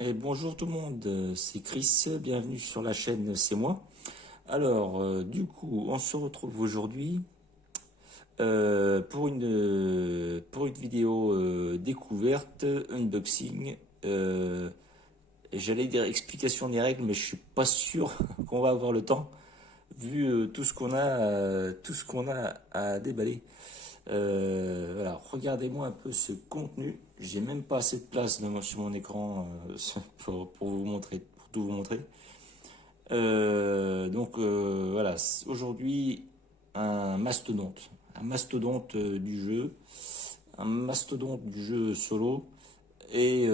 Bonjour tout le monde, c'est Chris, bienvenue sur la chaîne C'est moi. Alors, du coup, on se retrouve aujourd'hui pour une vidéo découverte, unboxing. Et j'allais dire explication des règles, mais je suis pas sûr qu'on va avoir le temps, vu tout ce qu'on a à déballer. Voilà, regardez-moi un peu ce contenu. J'ai même pas assez de place sur mon écran pour vous montrer, pour tout vous montrer. Voilà, aujourd'hui un mastodonte du jeu solo et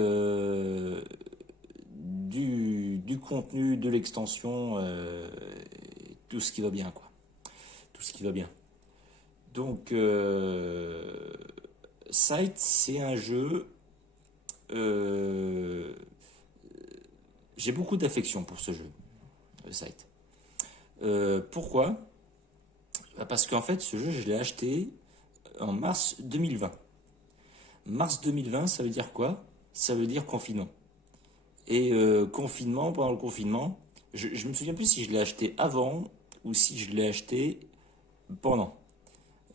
du contenu, de l'extension, tout ce qui va bien quoi, tout ce qui va bien. Donc, Sight, c'est un jeu. euh, j'ai beaucoup d'affection pour ce jeu, Sight. Pourquoi? Parce qu'en fait, ce jeu, je l'ai acheté en mars 2020. Mars 2020, ça veut dire quoi? Ça veut dire confinement. Et confinement, pendant le confinement, je me souviens plus si je l'ai acheté avant ou si je l'ai acheté pendant.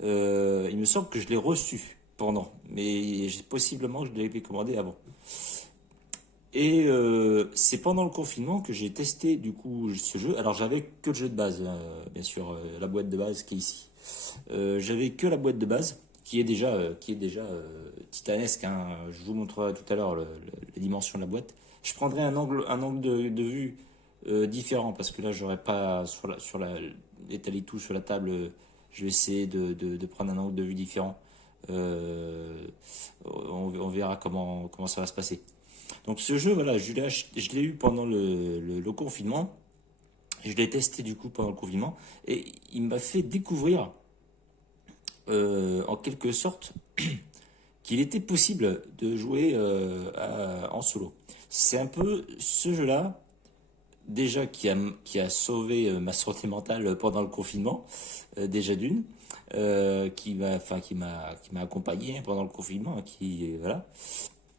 Il me semble que je l'ai reçu pendant, mais possiblement je l'avais commandé avant. Et c'est pendant le confinement que j'ai testé du coup ce jeu. Alors j'avais que le jeu de base, bien sûr, la boîte de base qui est ici. J'avais que la boîte de base qui est déjà titanesque, hein. Je vous montrerai tout à l'heure les dimensions de la boîte. Je prendrai un angle de vue différent parce que là j'aurais pas étalé tout sur la table. Je vais essayer de prendre un angle de vue différent. Euh, on verra comment ça va se passer. Donc ce jeu, voilà, je l'ai eu pendant le confinement. Je l'ai testé du coup pendant le confinement. Et il m'a fait découvrir, en quelque sorte, qu'il était possible de jouer en solo. C'est un peu ce jeu-là, déjà qui a sauvé ma santé mentale pendant le confinement, déjà d'une, qui m'a accompagné pendant le confinement, voilà,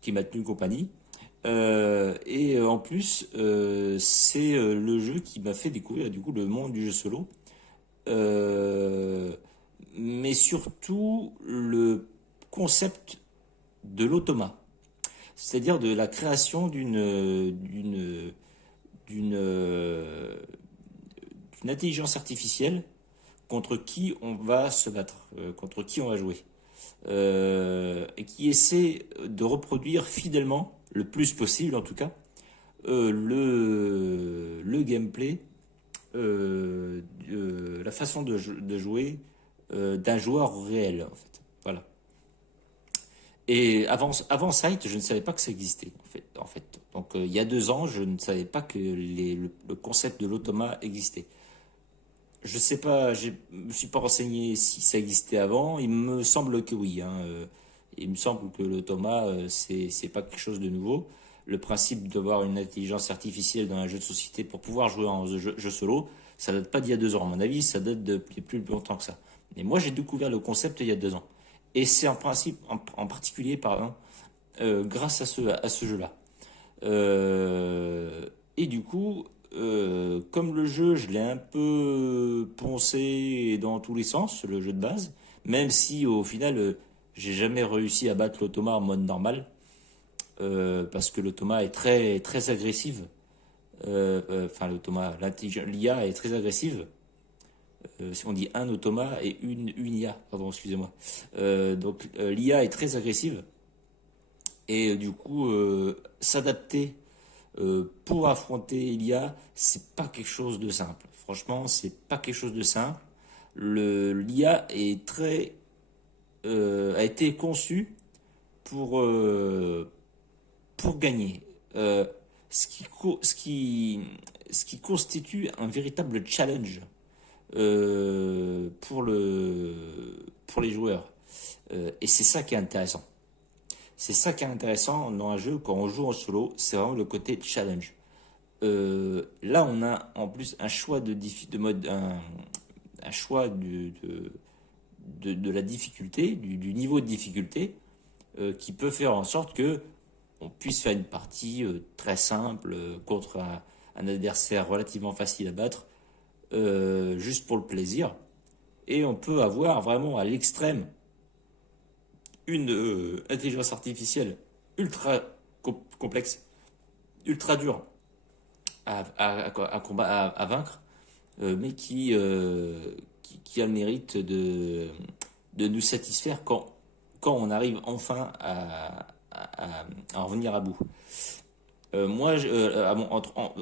qui m'a tenu compagnie. En plus, c'est le jeu qui m'a fait découvrir du coup le monde du jeu solo, Euh, mais surtout le concept de l'automa, c'est-à-dire de la création d'une intelligence artificielle contre qui on va se battre, contre qui on va jouer, et qui essaie de reproduire fidèlement, le plus possible en tout cas, le gameplay, la façon de jouer d'un joueur réel en fait. Voilà. Et avant Sight, je ne savais pas que ça existait en fait. Donc il y a 2 ans, je ne savais pas que le concept de l'automa existait. Je sais pas, je me suis pas renseigné si ça existait avant. Il me semble que oui, hein. Il me semble que l'automa, c'est pas quelque chose de nouveau. Le principe d'avoir une intelligence artificielle dans un jeu de société pour pouvoir jouer en jeu solo, ça date pas d'il y a 2 ans. À mon avis, ça date de plus longtemps que ça. Mais moi, j'ai découvert le concept il y a 2 ans. Et c'est en particulier, pardon, grâce à ce jeu-là. Et du coup, comme le jeu, je l'ai un peu poncé dans tous les sens, le jeu de base, même si au final, j'ai jamais réussi à battre l'automa en mode normal, parce que l'automa est très agressive. Enfin, l'IA est très agressive. Si on dit un automa et une IA, pardon, excusez-moi. L'IA est très agressive et du coup, s'adapter pour affronter l'IA, c'est pas quelque chose de simple. Franchement, c'est pas quelque chose de simple. L'IA a été conçue pour, pour gagner. Euh, ce, qui, ce qui constitue un véritable challenge pour les joueurs. Et c'est ça qui est intéressant. C'est ça qui est intéressant dans un jeu quand on joue en solo, c'est vraiment le côté challenge. Là, on a en plus un choix de mode, un choix de la difficulté, du niveau de difficulté, qui peut faire en sorte que on puisse faire une partie très simple contre un adversaire relativement facile à battre, juste pour le plaisir. Et on peut avoir vraiment à l'extrême une intelligence artificielle ultra complexe, ultra dure à vaincre, mais qui a le mérite de nous satisfaire quand on arrive enfin à en venir à bout. Moi,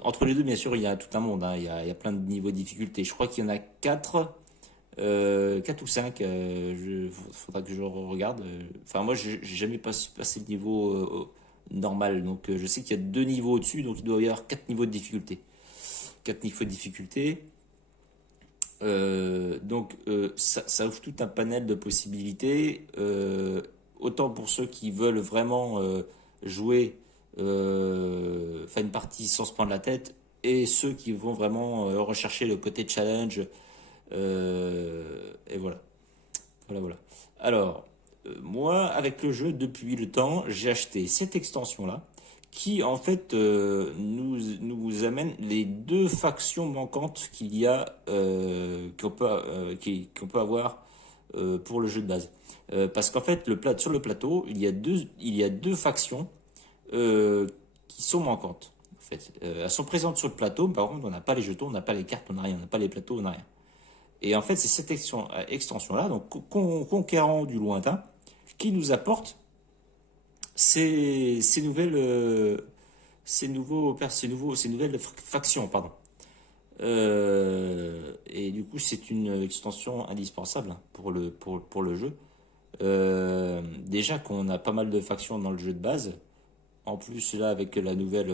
entre les deux, bien sûr, il y a tout un monde, hein. Il y a plein de niveaux de difficulté. Je crois qu'il y en a 4 ou 5. Faudra que je regarde. Enfin, moi, j'ai jamais passé le niveau normal. Donc, je sais qu'il y a 2 niveaux au-dessus. Donc, il doit y avoir 4 niveaux de difficulté. 4 niveaux de difficulté. Ça ouvre tout un panel de possibilités. Autant pour ceux qui veulent vraiment jouer, faire une partie sans se prendre la tête, et ceux qui vont vraiment rechercher le côté challenge. Et voilà. Voilà. Alors, moi, avec le jeu, depuis le temps, j'ai acheté cette extension-là, qui en fait nous amène les 2 factions manquantes qu'il y a, qu'on peut avoir pour le jeu de base. Parce qu'en fait, sur le plateau, il y a deux factions qui sont manquantes. En fait, elles sont présentes sur le plateau, mais par contre, on n'a pas les jetons, on n'a pas les cartes, on n'a rien, on n'a pas les plateaux, on n'a rien. Et en fait, c'est cette extension-là, donc conquérant du lointain, qui nous apporte ces nouvelles factions, pardon. Et du coup, c'est une extension indispensable pour le jeu. Déjà qu'on a pas mal de factions dans le jeu de base. En plus, là, avec la nouvelle,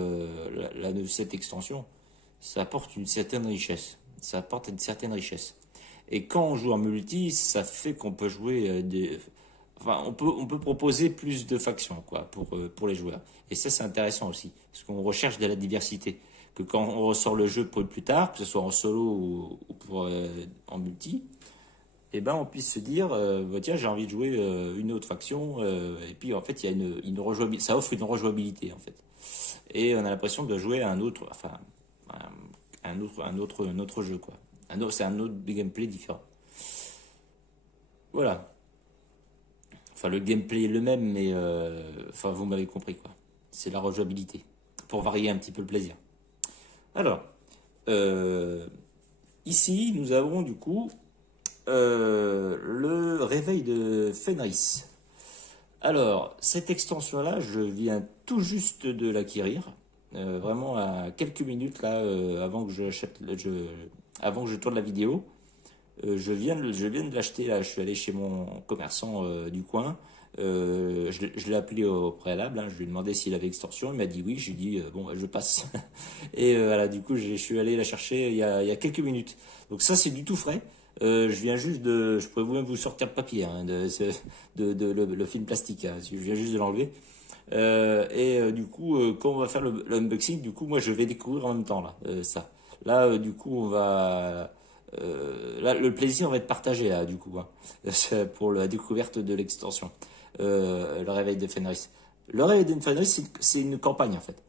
cette extension, ça apporte une certaine richesse. Et quand on joue en multi, ça fait qu'on peut jouer enfin, on peut proposer plus de factions, quoi, pour les joueurs. Et ça, c'est intéressant aussi, parce qu'on recherche de la diversité. Que quand on ressort le jeu pour plus tard, que ce soit en solo ou en multi, et ben on puisse se dire, bah, tiens, j'ai envie de jouer une autre faction, et puis en fait, il y a une rejouabilité, ça offre une rejouabilité en fait. Et on a l'impression de jouer à un autre, enfin, un autre jeu, quoi. C'est un autre gameplay différent. Voilà. Enfin, le gameplay est le même, mais enfin, vous m'avez compris, quoi. C'est la rejouabilité, pour varier un petit peu le plaisir. Alors, ici, nous avons du coup le réveil de Fenris. Alors, cette extension-là, je viens tout juste de l'acquérir. Vraiment à quelques minutes là, avant que je tourne la vidéo. Je viens de l'acheter là. Je suis allé chez mon commerçant du coin. Je l'ai appelé au préalable, hein. Je lui ai demandé s'il avait extension. Il m'a dit oui. J'ai dit bon, bah, je passe. Et voilà, du coup, je suis allé la chercher il y a quelques minutes. Donc ça, c'est du tout frais. Je pourrais même vous sortir le papier, hein, le film plastique, hein. Je viens juste de l'enlever. Du coup, quand on va faire l'unboxing, du coup, moi, je vais découvrir en même temps là, ça. Là, du coup, là, le plaisir va être partagé là, du coup, hein, pour la découverte de l'extension. Le réveil de Fenris. Le réveil de Fenris, c'est une campagne en fait.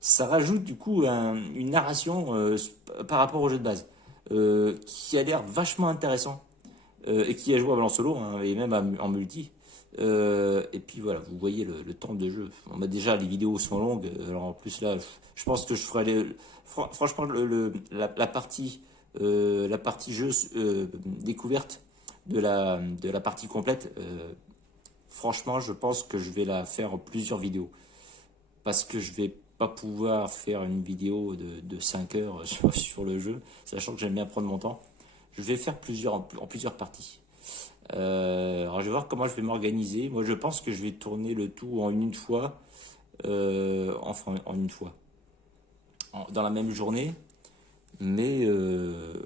Ça rajoute du coup une narration par rapport au jeu de base, qui a l'air vachement intéressant, et qui est jouable en solo, hein, et même en multi. Et puis voilà, vous voyez le temps de jeu. Déjà, les vidéos sont longues. Alors en plus là, je pense que je ferai franchement la partie jeu découverte de la partie complète. Franchement, je pense que je vais la faire en plusieurs vidéos, parce que je vais pas pouvoir faire une vidéo de 5 heures sur le jeu, sachant que j'aime bien prendre mon temps. Je vais faire en plusieurs parties. Alors je vais voir comment je vais m'organiser. Moi, je pense que je vais tourner le tout en une fois, enfin en une fois, dans la même journée. Mais je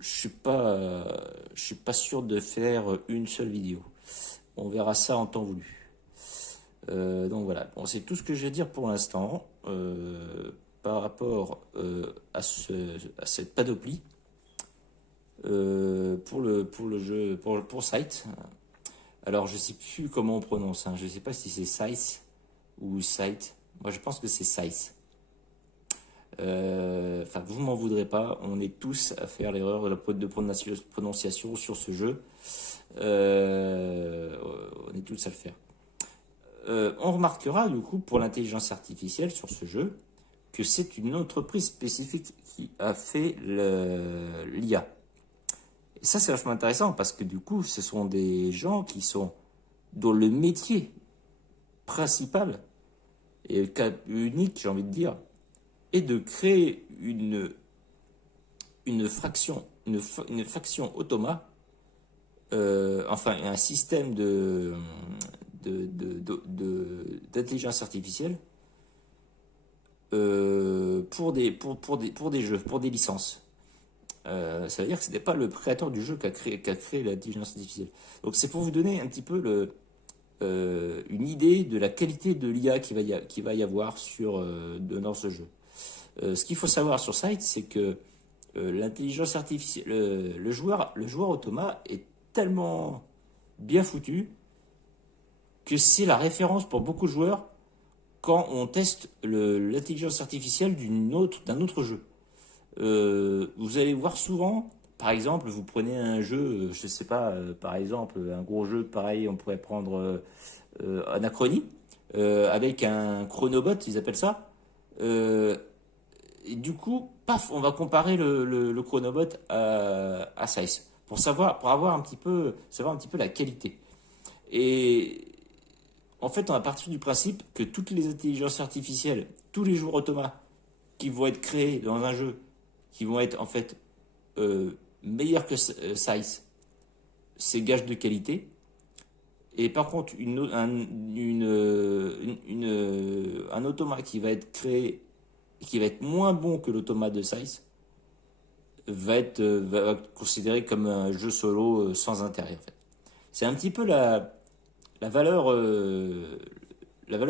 suis pas sûr de faire une seule vidéo. On verra ça en temps voulu. Donc voilà. Bon, c'est tout ce que je vais dire pour l'instant par rapport à cette panoplie. Pour le jeu, pour Sight. Alors je sais plus comment on prononce, hein. Je sais pas si c'est Sight ou Sight. Moi, je pense que c'est Sight. Enfin, vous m'en voudrez pas. On est tous à faire l'erreur de prononciation sur ce jeu. On est tous à le faire. On remarquera du coup pour l'intelligence artificielle sur ce jeu que c'est une entreprise spécifique qui a fait l'IA. Et ça, c'est vachement intéressant parce que du coup, ce sont des gens qui sont dont le métier principal et unique, j'ai envie de dire, est de créer une faction automate, enfin un système d'intelligence artificielle pour des jeux, pour des licences. Ça veut dire que ce n'est pas le créateur du jeu qui a créé l'intelligence artificielle. Donc c'est pour vous donner un petit peu une idée de la qualité de l'IA qui va y avoir dans ce jeu. Ce qu'il faut savoir sur Sight, c'est que l'intelligence artificielle, le joueur automate est tellement bien foutu que c'est la référence pour beaucoup de joueurs quand on teste l'intelligence artificielle d'un autre jeu. Vous allez voir souvent, par exemple, vous prenez un jeu, je sais pas, par exemple, un gros jeu pareil, on pourrait prendre Anachronie, avec un chronobot, ils appellent ça. Et du coup, paf, on va comparer le chronobot à Size pour avoir savoir un petit peu la qualité. Et en fait, on va partir du principe que toutes les intelligences artificielles, tous les joueurs automates qui vont être créés dans un jeu, qui vont être en fait meilleurs que Size, c'est gage de qualité. Et par contre, un automate qui va être créé, qui va être moins bon que l'automate de Size, va être considéré comme un jeu solo sans intérêt. En fait. C'est un petit peu la valeur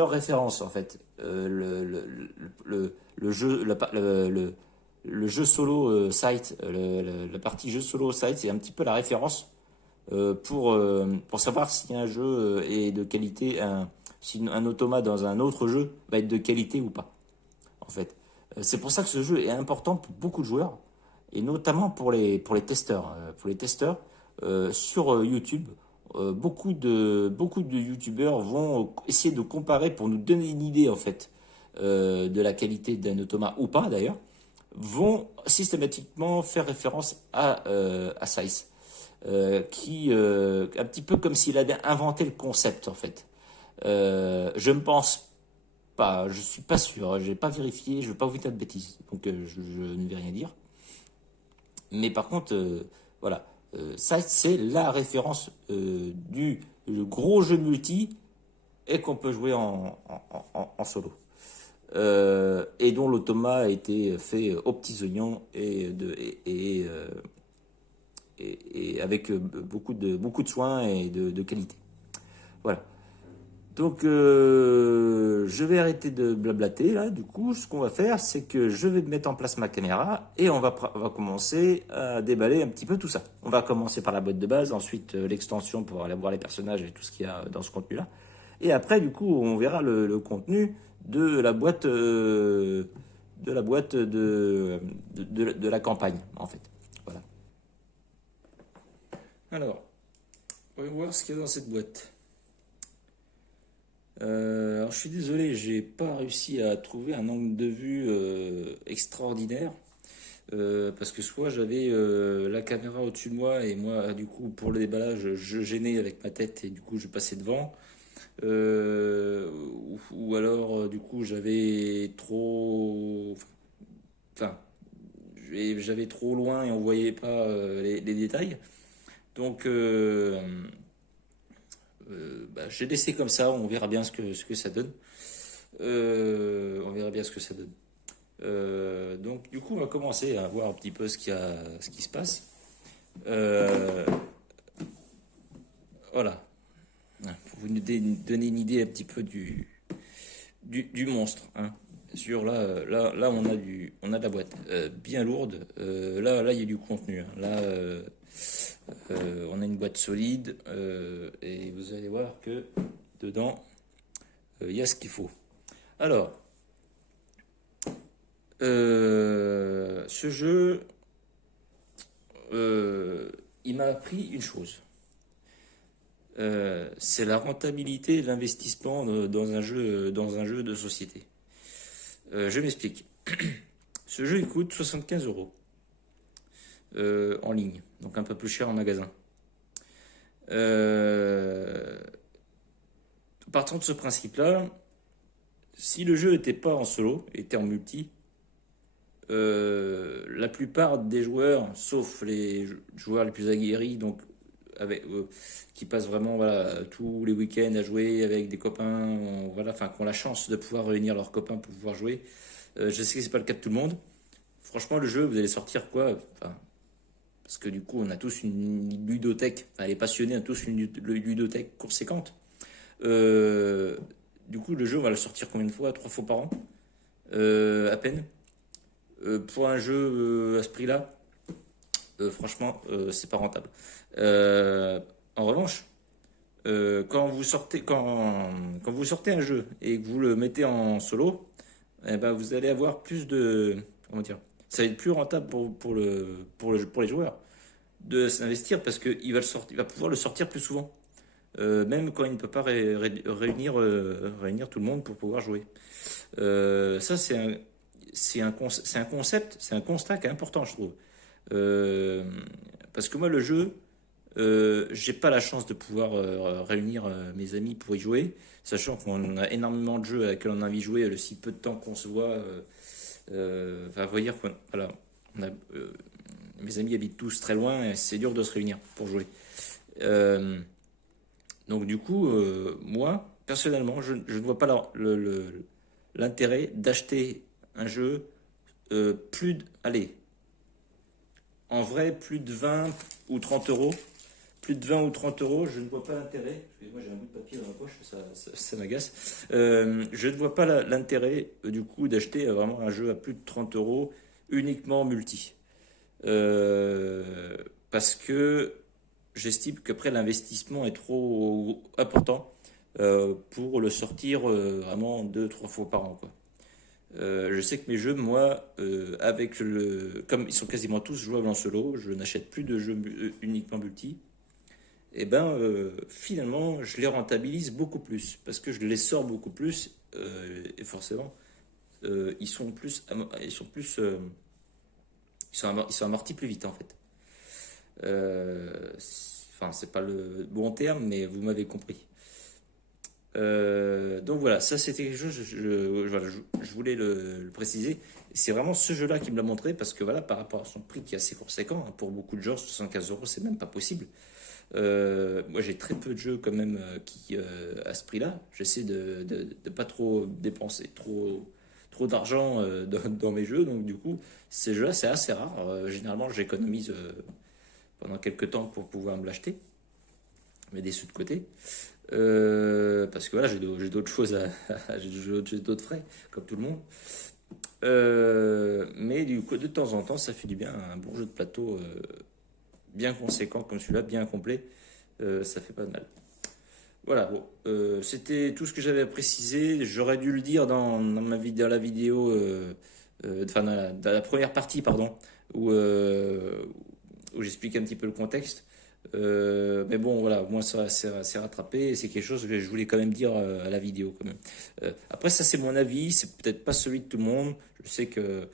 référence en fait. Le jeu solo site, la partie jeu solo site, c'est un petit peu la référence pour savoir si un jeu est de qualité, si un automate dans un autre jeu va être de qualité ou pas. En fait, c'est pour ça que ce jeu est important pour beaucoup de joueurs et notamment pour les testeurs. Pour les testeurs sur YouTube, beaucoup de YouTubeurs vont essayer de comparer pour nous donner une idée en fait de la qualité d'un automate ou pas d'ailleurs, vont systématiquement faire référence à Size, qui un petit peu comme s'il avait inventé le concept en fait. Je ne pense pas, je suis pas sûr, j'ai pas vérifié, je ne veux pas vous dire de bêtises, donc je ne vais rien dire. Mais par contre, voilà, ça c'est la référence le gros jeu multi et qu'on peut jouer en solo. Et dont l'automa a été fait aux petits oignons et avec beaucoup de soins et de qualité. Voilà. Donc je vais arrêter de blablater là. Du coup, ce qu'on va faire, c'est que je vais mettre en place ma caméra et on va commencer à déballer un petit peu tout ça. On va commencer par la boîte de base, ensuite l'extension pour aller voir les personnages et tout ce qu'il y a dans ce contenu-là. Et après, du coup, on verra le contenu de la boîte de la campagne, en fait. Voilà. Alors, on va voir ce qu'il y a dans cette boîte. Alors je suis désolé, j'ai pas réussi à trouver un angle de vue extraordinaire parce que soit j'avais la caméra au-dessus de moi et moi du coup pour le déballage je gênais avec ma tête et du coup je passais devant ou alors du coup j'avais trop enfin j'avais trop loin et on voyait pas les détails donc j'ai laissé comme ça, on verra bien ce que ça donne. On verra bien ce que ça donne. Donc du coup, on va commencer à voir un petit peu ce qui se passe. Voilà. Pour vous donner une idée un petit peu du monstre. Hein. Là, on a de la boîte bien lourde. Là, il y a du contenu. Hein. Là, on a une boîte solide et vous allez voir que dedans, il y a ce qu'il faut. Alors, ce jeu, il m'a appris une chose. C'est la rentabilité et l'investissement dans un jeu de société. Je m'explique. Ce jeu, il coûte 75 euros en ligne, donc un peu plus cher en magasin. Partant de ce principe-là, si le jeu n'était pas en solo, était en multi, la plupart des joueurs, sauf les joueurs les plus aguerris, donc qui passent vraiment voilà, tous les week-ends à jouer avec des copains, voilà, enfin, qui ont la chance de pouvoir réunir leurs copains pour pouvoir jouer. Je sais que c'est pas le cas de tout le monde. Franchement, le jeu, vous allez sortir quoi? Enfin, parce que du coup, on a tous une ludothèque. Enfin, les passionnés ont tous une ludothèque conséquente. Euh, du coup, le jeu, on va le sortir combien de fois? 3 fois par an, à peine. Pour un jeu à ce prix-là, franchement, c'est pas rentable. En revanche, quand vous sortez un jeu et que vous le mettez en solo, eh ben, vous allez avoir plus de, comment dire, ça va être plus rentable pour les joueurs de s'investir parce il va pouvoir le sortir plus souvent. Même quand il ne peut pas réunir tout le monde pour pouvoir jouer. Ça, c'est un concept, c'est un constat qui est important, je trouve. Euh, Parce que moi, le jeu, j'ai pas la chance de pouvoir réunir mes amis pour y jouer, sachant qu'on a énormément de jeux à lesquels on a envie de jouer, le si peu de temps qu'on se voit, va voyir qu'on, voilà, on a, mes amis habitent tous très loin et c'est dur de se réunir pour jouer. Euh, donc du coup, moi, personnellement, je ne vois pas l'intérêt d'acheter un jeu allez, en vrai, plus de 20 ou 30 euros. Plus de 20 ou 30 euros, je ne vois pas l'intérêt. Excusez-moi, j'ai un bout de papier dans ma poche, ça m'agace. Je ne vois pas l'intérêt, du coup, d'acheter vraiment un jeu à plus de 30 euros uniquement multi. Euh, Parce que j'estime qu'après l'investissement est trop important pour le sortir vraiment 2, 3 fois par an, quoi. Je sais que mes jeux, moi, comme ils sont quasiment tous jouables en solo, je n'achète plus de jeux uniquement multi. Et ben, finalement, je les rentabilise beaucoup plus parce que je les sors beaucoup plus et forcément, ils sont plus, ils sont amortis plus vite en fait. Enfin, c'est pas le bon terme, mais vous m'avez compris. Donc voilà, ça c'était quelque chose, voilà, je voulais le préciser. C'est vraiment ce jeu-là qui me l'a montré parce que voilà, par rapport à son prix qui est assez conséquent, hein, pour beaucoup de gens, 75 euros, c'est même pas possible. Moi j'ai très peu de jeux quand même qui à ce prix-là. J'essaie de pas trop dépenser trop d'argent dans mes jeux, donc du coup, ces jeux-là c'est assez rare. Généralement, j'économise pendant quelques temps pour pouvoir me l'acheter, mais des sous de côté. Parce que voilà, j'ai d'autres choses j'ai d'autres frais, comme tout le monde. Mais du coup, de temps en temps, ça fait du bien. Un bon jeu de plateau bien conséquent comme celui-là, bien complet, ça fait pas de mal. Voilà, bon, c'était tout ce que j'avais à préciser. J'aurais dû le dire dans la vidéo, enfin dans la première partie, pardon, où j'explique un petit peu le contexte. Mais bon, voilà, moi ça c'est rattrapé et c'est quelque chose que je voulais quand même dire à la vidéo quand même. Après, ça c'est mon avis, c'est peut-être pas celui de tout le monde. Je sais que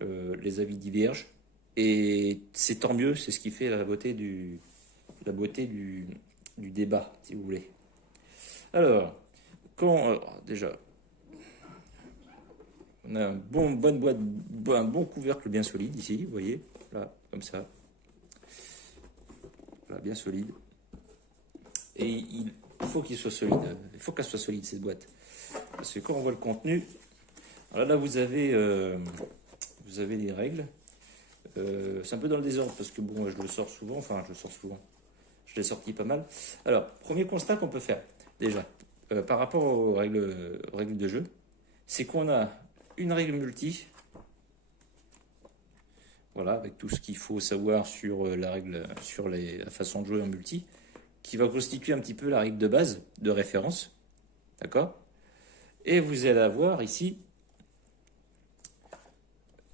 les avis divergent et c'est tant mieux, c'est ce qui fait la beauté du débat, si vous voulez. Alors, déjà, on a bonne boîte, un bon couvercle bien solide ici, vous voyez, là, comme ça, là, bien solide. Et il faut qu'il soit solide, il faut qu'elle soit solide cette boîte. Parce que quand on voit le contenu, alors là vous avez les règles. C'est un peu dans le désordre parce que bon, je le sors souvent, je l'ai sorti pas mal. Alors, premier constat qu'on peut faire, déjà, par rapport aux règles de jeu, c'est qu'on a une règle multi, voilà, avec tout ce qu'il faut savoir sur la façon de jouer en multi, qui va constituer un petit peu la règle de base, de référence, d'accord? Et vous allez avoir ici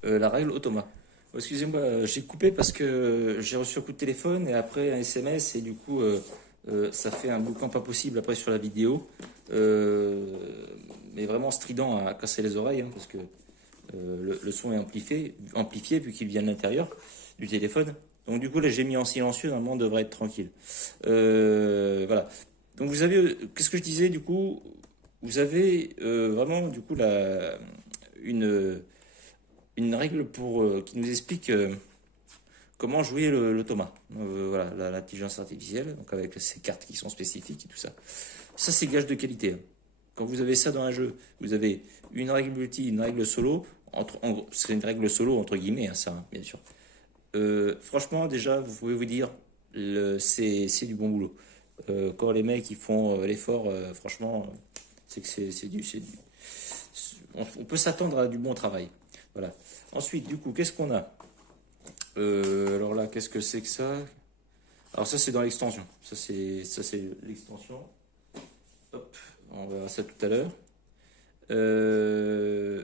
la règle automa. Excusez-moi, j'ai coupé parce que j'ai reçu un coup de téléphone et après un SMS et du coup ça fait un boucan pas possible après sur la vidéo. Euh, mais vraiment strident à casser les oreilles parce que le son est amplifié vu qu'il vient de l'intérieur du téléphone. Donc du coup là j'ai mis en silencieux, normalement on devrait être tranquille. Voilà. Donc vous avez, qu'est-ce que je disais du coup? Vous avez vraiment du coup une, une règle qui nous explique comment jouer l'automa. Voilà, l'intelligence artificielle, donc avec ces cartes qui sont spécifiques et tout ça. Ça c'est gage de qualité. Quand vous avez ça dans un jeu, vous avez une règle multi, une règle solo. C'est une règle solo entre guillemets, ça, bien sûr. Franchement, déjà, vous pouvez vous dire, c'est du bon boulot. Quand les mecs ils font l'effort, franchement, c'est que on peut s'attendre à du bon travail. Voilà. Ensuite, du coup, qu'est-ce qu'on a? Alors là, qu'est-ce que c'est que ça? Alors ça, c'est dans l'extension. Ça c'est l'extension. Hop, on verra ça tout à l'heure. Euh,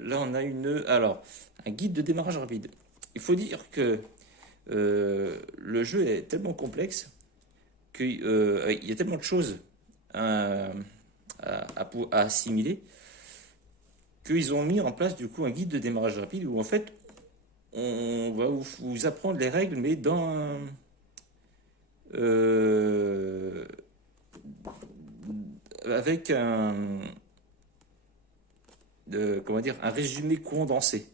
Là, on a un guide de démarrage rapide. Il faut dire que le jeu est tellement complexe qu'il y a tellement de choses à, à assimiler qu'ils ont mis en place du coup un guide de démarrage rapide où en fait on va vous apprendre les règles mais euh, avec comment dire, un résumé condensé.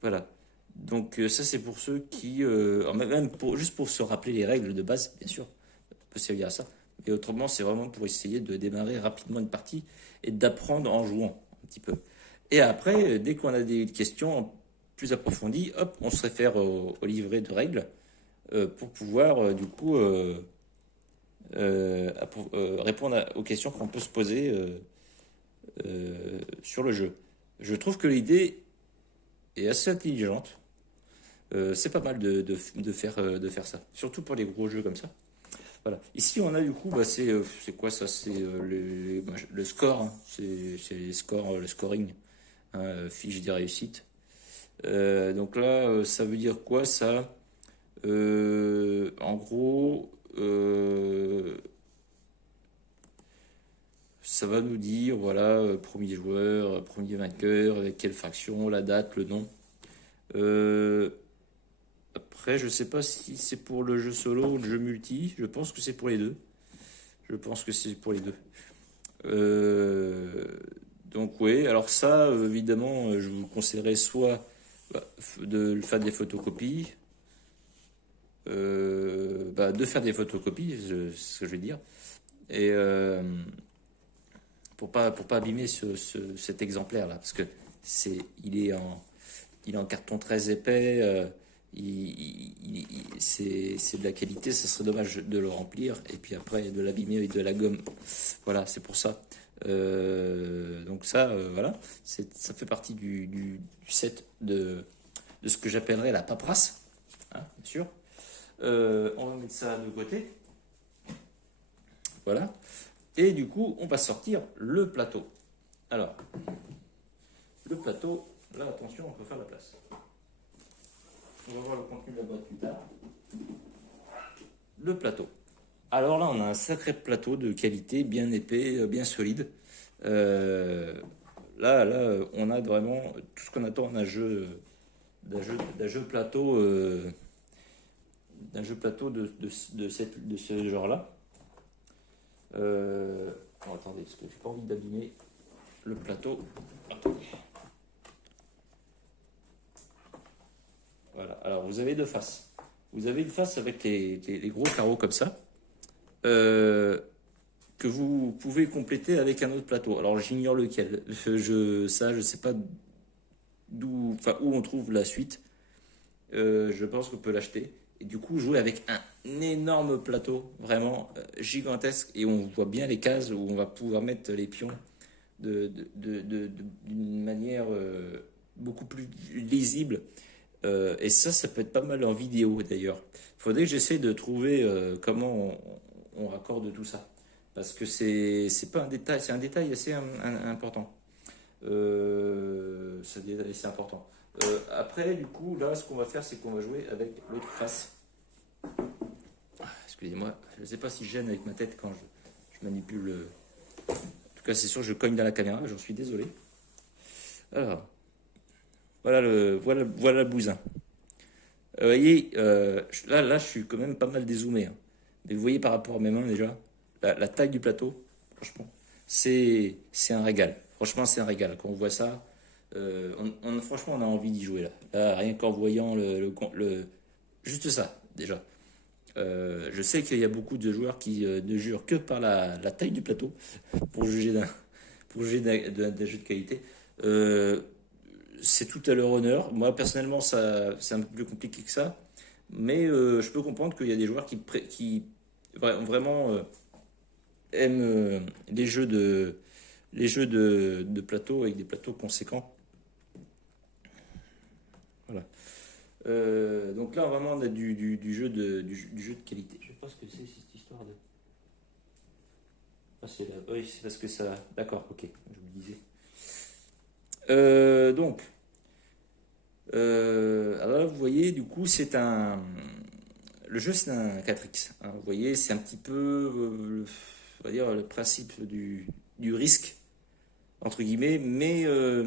Voilà. Donc ça c'est pour ceux qui, même juste pour se rappeler les règles de base, bien sûr, on peut servir à ça. Mais autrement c'est vraiment pour essayer de démarrer rapidement une partie et d'apprendre en jouant un petit peu. Et après, dès qu'on a des questions plus approfondies, hop, on se réfère au livret de règles pour pouvoir du coup répondre aux questions qu'on peut se poser sur le jeu. Je trouve que l'idée est assez intelligente. C'est pas mal de faire ça, surtout pour les gros jeux comme ça. Voilà. Ici, on a du coup, c'est quoi ça? C'est le score, hein. C'est les scores, le scoring, hein, fiche des réussites. Donc là, ça veut dire quoi ça? En gros, ça va nous dire, voilà, premier joueur, premier vainqueur, avec quelle faction, la date, le nom. Euh, Après, je sais pas si c'est pour le jeu solo ou le jeu multi. Je pense que c'est pour les deux. Je pense que c'est pour les deux. Euh, donc oui, alors ça, évidemment, je vous conseillerais soit de faire des photocopies, de faire des photocopies, c'est ce que je vais dire, et pour pas abîmer cet exemplaire-là, parce que il est en carton très épais, c'est de la qualité, ça serait dommage de le remplir et puis après de l'abîmer avec de la gomme. Voilà, c'est pour ça. Donc ça, voilà, ça fait partie du set de ce que j'appellerais la paperasse, hein, bien sûr. On va mettre ça de côté. Voilà. Et du coup, on va sortir le plateau. Alors, le plateau, là, attention, on peut faire la place. On va voir le contenu de la boîte plus tard. Le plateau. Alors là, on a un sacré plateau de qualité, bien épais, bien solide. Là, on a vraiment tout ce qu'on attend d'un jeu plateau, de ce genre-là. Attendez, parce que j'ai pas envie d'abîmer le plateau. Attendez. Voilà. Alors, vous avez deux faces. Vous avez une face avec les gros carreaux comme ça, que vous pouvez compléter avec un autre plateau. Alors, j'ignore lequel. Je sais pas où on trouve la suite. Je pense qu'on peut l'acheter. Et du coup, jouer avec un énorme plateau, vraiment gigantesque. Et on voit bien les cases où on va pouvoir mettre les pions d'une manière beaucoup plus lisible. Et ça peut être pas mal en vidéo d'ailleurs. Il faudrait que j'essaie de trouver comment on raccorde tout ça. Parce que c'est pas un détail, c'est un détail assez important. C'est important. Après, du coup, là, ce qu'on va faire, c'est qu'on va jouer avec l'autre face. Excusez-moi, je ne sais pas si je gêne avec ma tête quand je manipule. En tout cas, c'est sûr, je cogne dans la caméra, j'en suis désolé. Alors, voilà le bousin. Vous voyez, là, je suis quand même pas mal dézoomé, hein. Mais vous voyez par rapport à mes mains déjà, la taille du plateau, franchement, c'est un régal. Franchement, c'est un régal. Quand on voit ça, franchement, on a envie d'y jouer là. Là, rien qu'en voyant juste ça, déjà. Je sais qu'il y a beaucoup de joueurs qui ne jurent que par la taille du plateau pour juger d'un jeu de qualité. Euh, c'est tout à leur honneur. Moi, personnellement, c'est un peu plus compliqué que ça. Mais je peux comprendre qu'il y a des joueurs qui vraiment aiment les jeux de plateau avec des plateaux conséquents. Voilà. Donc là, vraiment, on a du jeu de qualité. Je sais pas ce que c'est cette histoire de. Ah, oui, c'est parce que ça. D'accord, ok, je me disais. Donc, alors là, vous voyez, du coup, le jeu, c'est un 4X, hein. Vous voyez, c'est un petit peu, on va dire, le principe du risque, entre guillemets, mais euh,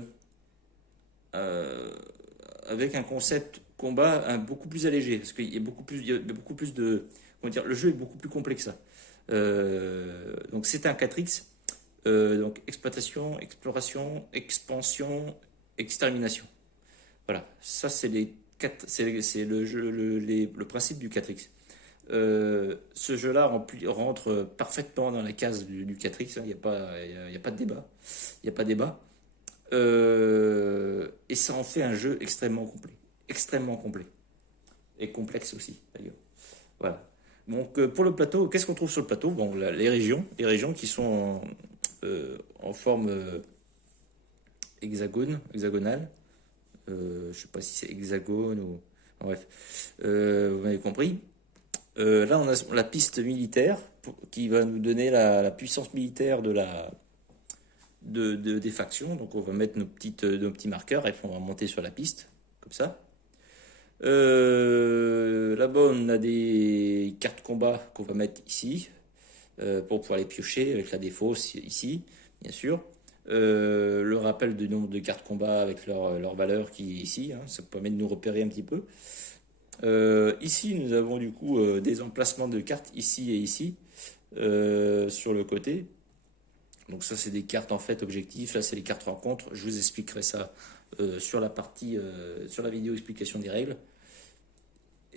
avec un concept combat beaucoup plus allégé, parce qu'il y a beaucoup plus de, comment dire, le jeu est beaucoup plus complexe que ça. Donc c'est un 4X, donc exploitation, exploration, expansion, extermination. Voilà, ça c'est le jeu, le principe du 4X. Ce jeu-là rentre parfaitement dans la case du 4X, hein. Il n'y a pas de débat. Il n'y a pas de débat. Et ça en fait un jeu extrêmement complet. Extrêmement complet. Et complexe aussi, d'ailleurs. Voilà. Donc, pour le plateau, qu'est-ce qu'on trouve sur le plateau? Bon, les régions qui sont en forme hexagonale. Je ne sais pas si c'est hexagone ou. Bref, vous m'avez compris. Là, on a la piste militaire qui va nous donner la puissance militaire des factions. Donc, on va mettre nos petits marqueurs et puis on va monter sur la piste, comme ça. Là-bas, on a des cartes combat qu'on va mettre ici pour pouvoir les piocher avec la défausse ici, bien sûr. Le rappel du nombre de cartes combat avec leur valeur qui est ici, hein, ça permet de nous repérer un petit peu. Ici, nous avons du coup des emplacements de cartes ici et ici sur le côté. Donc ça, c'est des cartes en fait objectifs. Là, c'est les cartes rencontres. Je vous expliquerai ça sur la vidéo explication des règles.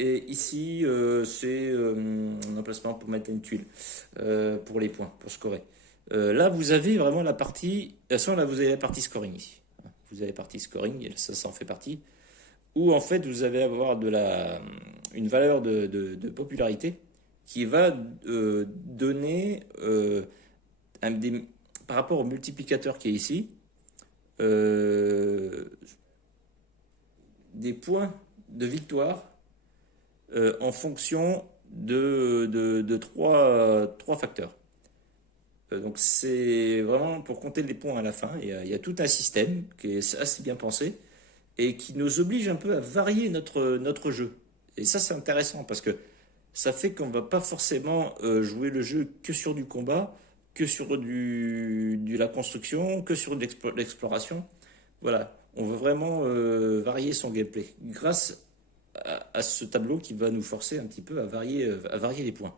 Et ici, c'est un emplacement pour mettre une tuile pour les points, pour scorer. Là, vous avez vraiment la partie. De toute façon, là, vous avez la partie scoring ici. Vous avez la partie scoring, et ça en fait partie. Où en fait, vous allez avoir une valeur de popularité qui va donner par rapport au multiplicateur qui est ici, des points de victoire en fonction de trois facteurs. Donc c'est vraiment pour compter les points à la fin. Il y a tout un système qui est assez bien pensé et qui nous oblige un peu à varier notre jeu. Et ça, c'est intéressant parce que ça fait qu'on ne va pas forcément jouer le jeu que sur du combat, que sur de la construction, que sur de l'exploration. Voilà, on veut vraiment varier son gameplay grâce à ce tableau qui va nous forcer un petit peu à varier les points.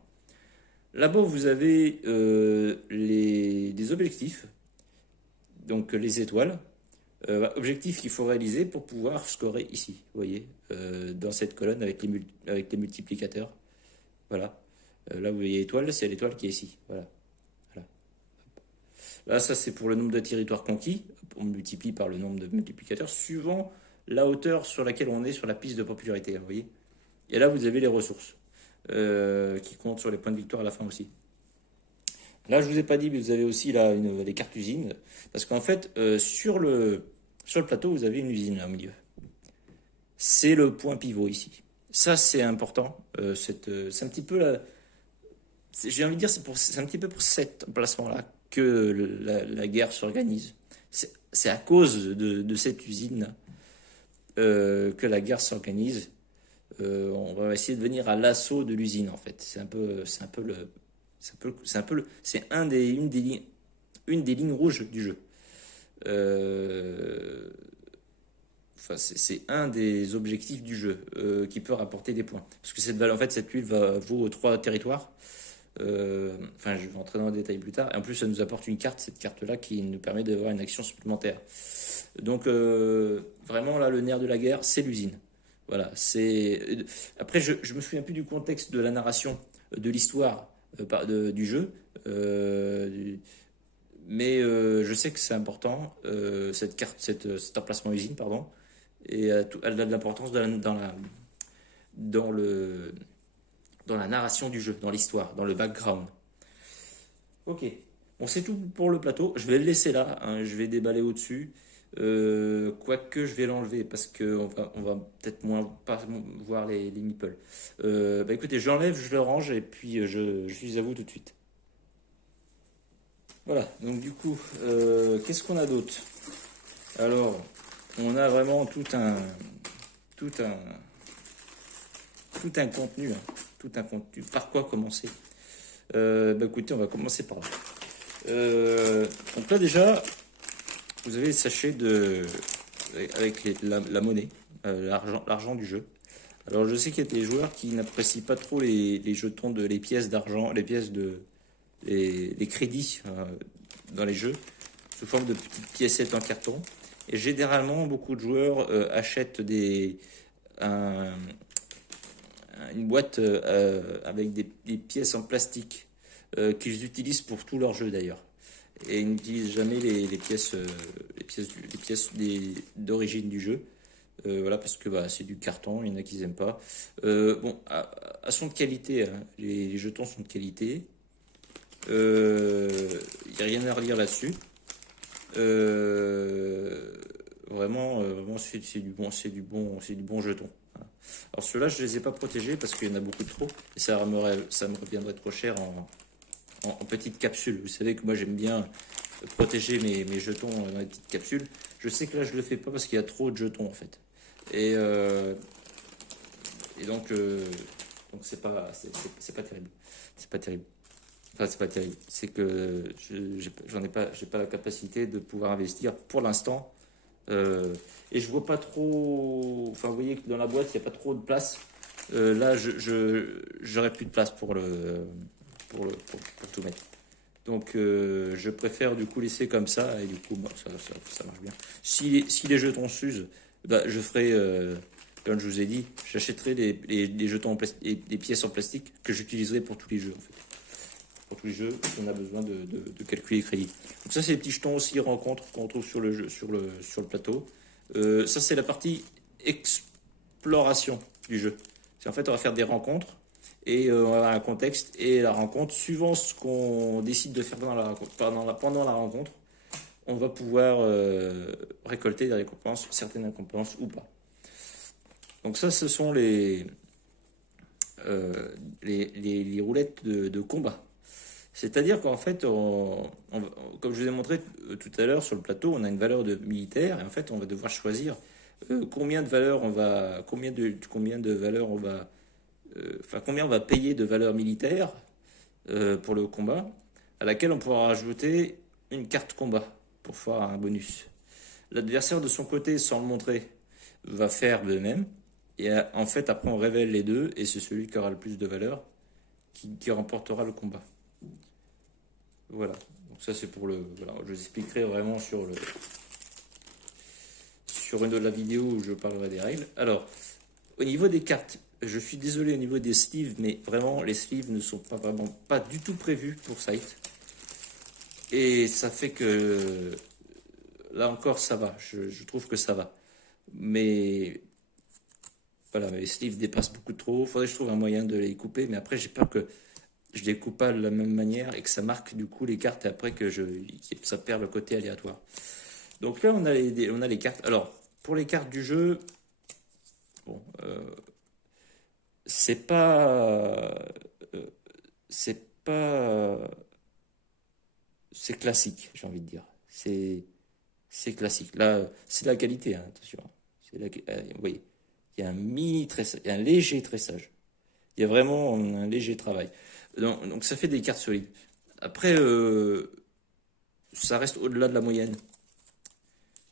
Là-bas, vous avez des objectifs, donc les étoiles, objectifs qu'il faut réaliser pour pouvoir scorer ici, vous voyez, dans cette colonne avec les multiplicateurs. Voilà. Là, vous voyez étoile, c'est l'étoile qui est ici. Voilà. Voilà. Là, ça, c'est pour le nombre de territoires conquis. On multiplie par le nombre de multiplicateurs suivant la hauteur sur laquelle on est sur la piste de popularité. Vous voyez. Et là, vous avez les ressources qui comptent sur les points de victoire à la fin aussi. Là, je vous ai pas dit, mais vous avez aussi là les cartes usines. Parce qu'en fait, sur le plateau, vous avez une usine là au milieu. C'est le point pivot ici. Ça, c'est important. C'est un petit peu j'ai envie de dire, c'est un petit peu pour cet emplacement-là que la guerre s'organise. C'est à cause de cette usine que la guerre s'organise. On va essayer de venir à l'assaut de l'usine en fait. C'est un peu le, c'est une des lignes rouges du jeu. Euh, Enfin, c'est un des objectifs du jeu qui peut rapporter des points. Parce que en fait, cette huile vaut 3 territoires. Enfin, je vais rentrer dans le détail plus tard. Et en plus, ça nous apporte une carte, cette carte-là, qui nous permet d'avoir une action supplémentaire. Donc, vraiment, là, le nerf de la guerre, c'est l'usine. Voilà. Après, je me souviens plus du contexte de la narration, de l'histoire du jeu. Mais je sais que c'est important, cette carte, cet emplacement usine, pardon. Et elle a de l'importance dans le, dans la narration du jeu, dans l'histoire, dans le background. Ok. Bon, c'est tout pour le plateau. Je vais le laisser là, hein, je vais déballer au-dessus. Quoique je vais l'enlever parce on va peut-être moins pas voir les meeples. Bah écoutez, j'enlève, je le range et puis je suis à vous tout de suite. Voilà, donc du coup, qu'est-ce qu'on a d'autre? Alors, on a vraiment tout un, tout un contenu, hein, tout un contenu. Par quoi commencer? Bah écoutez, on va commencer par là. Donc là déjà, vous avez le sachet avec la monnaie, l'argent du jeu. Alors je sais qu'il y a des joueurs qui n'apprécient pas trop les jetons les pièces d'argent, les crédits dans les jeux sous forme de petites piécettes en carton. Et généralement, beaucoup de joueurs achètent une boîte avec des pièces en plastique qu'ils utilisent pour tous leurs jeux d'ailleurs. Et ils n'utilisent jamais les pièces d'origine du jeu. Voilà, parce que bah, c'est du carton, il y en a qui n'aiment pas. Bon, à son de qualité, hein, les jetons sont de qualité. Il n'y a rien à redire là-dessus. Vraiment, c'est du bon jeton. Voilà. Alors ceux-là, je les ai pas protégés parce qu'il y en a beaucoup de trop et ça me reviendrait trop cher en petites capsules. Vous savez que moi j'aime bien protéger mes jetons dans les petites capsules. Je sais que là je le fais pas parce qu'il y a trop de jetons en fait. Et, euh, et donc c'est pas terrible. C'est pas terrible. Enfin, c'est pas terrible. C'est que j'ai pas la capacité de pouvoir investir pour l'instant. Et je vois pas trop. Enfin, vous voyez que dans la boîte, il n'y a pas trop de place. Là, j'aurais plus de place pour tout mettre. Donc, je préfère du coup laisser comme ça. Et du coup, bah, ça marche bien. Si les jetons s'usent, bah, je ferai. Comme je vous ai dit, j'achèterai des jetons des pièces en plastique que j'utiliserai pour tous les jeux en fait. Pour tous les jeux, on a besoin de calculer les crédits. Donc ça, c'est les petits jetons aussi rencontres qu'on retrouve sur le jeu, sur le plateau. Ça, c'est la partie exploration du jeu. C'est en fait, on va faire des rencontres et on va avoir un contexte et la rencontre, suivant ce qu'on décide de faire pendant la rencontre, on va pouvoir récolter des récompenses, certaines récompenses ou pas. Donc ça, ce sont les roulettes de combat. C'est-à-dire qu'en fait, comme je vous ai montré tout à l'heure sur le plateau, on a une valeur de militaire et en fait, on va devoir choisir combien de valeurs combien on va payer de valeur militaire pour le combat, à laquelle on pourra rajouter une carte combat pour faire un bonus. L'adversaire de son côté, sans le montrer, va faire de même. Et en fait, après, on révèle les deux et c'est celui qui aura le plus de valeur qui remportera le combat. Voilà. Donc ça c'est pour voilà, je vous expliquerai vraiment sur une de la vidéo où je parlerai des règles. Alors, au niveau des cartes, je suis désolé au niveau des sleeves, mais vraiment les sleeves ne sont pas du tout prévus pour Scythe. Et ça fait que là encore ça va. Je trouve que ça va. Mais voilà, les sleeves dépassent beaucoup trop. Faudrait que je trouve un moyen de les couper, mais après j'ai peur que je les coupe pas de la même manière et que ça marque du coup les cartes et après que ça perd le côté aléatoire. Donc là on a les cartes. Alors pour les cartes du jeu, bon, c'est pas pas, c'est classique, j'ai envie de dire. C'est classique. Là, c'est de la qualité, hein, attention. Vous voyez, il y a un mini tressage, il y a un léger tressage. Il y a vraiment un léger travail. Donc ça fait des cartes solides. Après, ça reste au-delà de la moyenne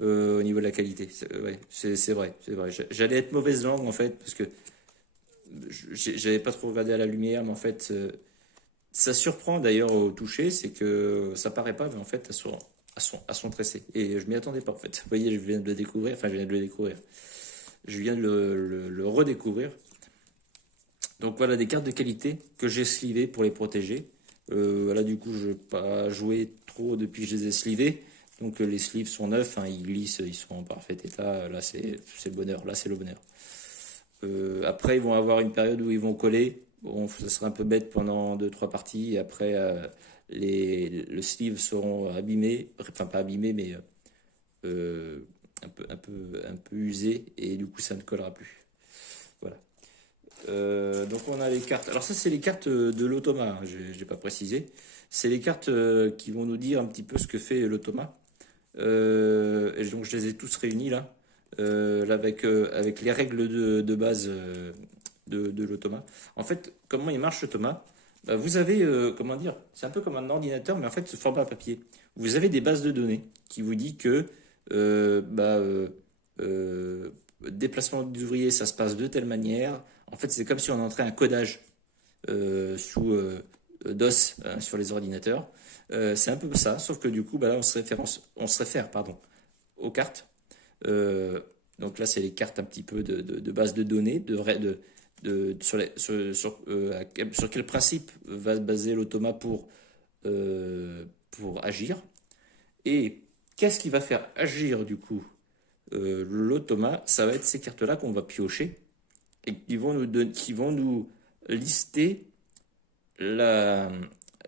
au niveau de la qualité. Ouais, c'est vrai, c'est vrai. J'allais être mauvaise langue en fait parce que j'avais pas trop regardé à la lumière, mais en fait, ça surprend d'ailleurs au toucher, c'est que ça paraît pas, mais en fait, à son tressé. Et je m'y attendais pas en fait. Vous voyez, je viens de le découvrir, enfin, je viens de le découvrir. Je viens de le redécouvrir. Donc voilà des cartes de qualité que j'ai slivées pour les protéger. Là du coup je n'ai pas joué trop depuis que je les ai slivés. Donc les sleeves sont neufs, hein, ils glissent, ils sont en parfait état. Là c'est le bonheur, là c'est le bonheur. Après ils vont avoir une période où ils vont coller. Bon, ça sera un peu bête pendant deux trois parties. Et après le sleeve seront abîmés, enfin pas abîmés mais euh, un peu usés et du coup ça ne collera plus. Voilà. Donc on a les cartes. Alors ça c'est les cartes de l'automa, hein, je n'ai pas précisé. C'est les cartes qui vont nous dire un petit peu ce que fait l'automa. Et donc je les ai tous réunis là avec les règles de base de l'automa. En fait, comment il marche l'automa? Bah, vous avez, comment dire, c'est un peu comme un ordinateur, mais en fait, ce format papier. Vous avez des bases de données qui vous dit que bah, euh, déplacement d'ouvriers, ça se passe de telle manière. En fait, c'est comme si on entrait un codage sous DOS sur les ordinateurs. C'est un peu ça, sauf que du coup, bah, là, on se réfère pardon, aux cartes. Euh, donc là, c'est les cartes un petit peu de base de données, sur quel principe va se baser l'automa pour agir. Et qu'est-ce qui va faire agir du coup l'automa? Ça va être ces cartes-là qu'on va piocher et qui vont nous lister la,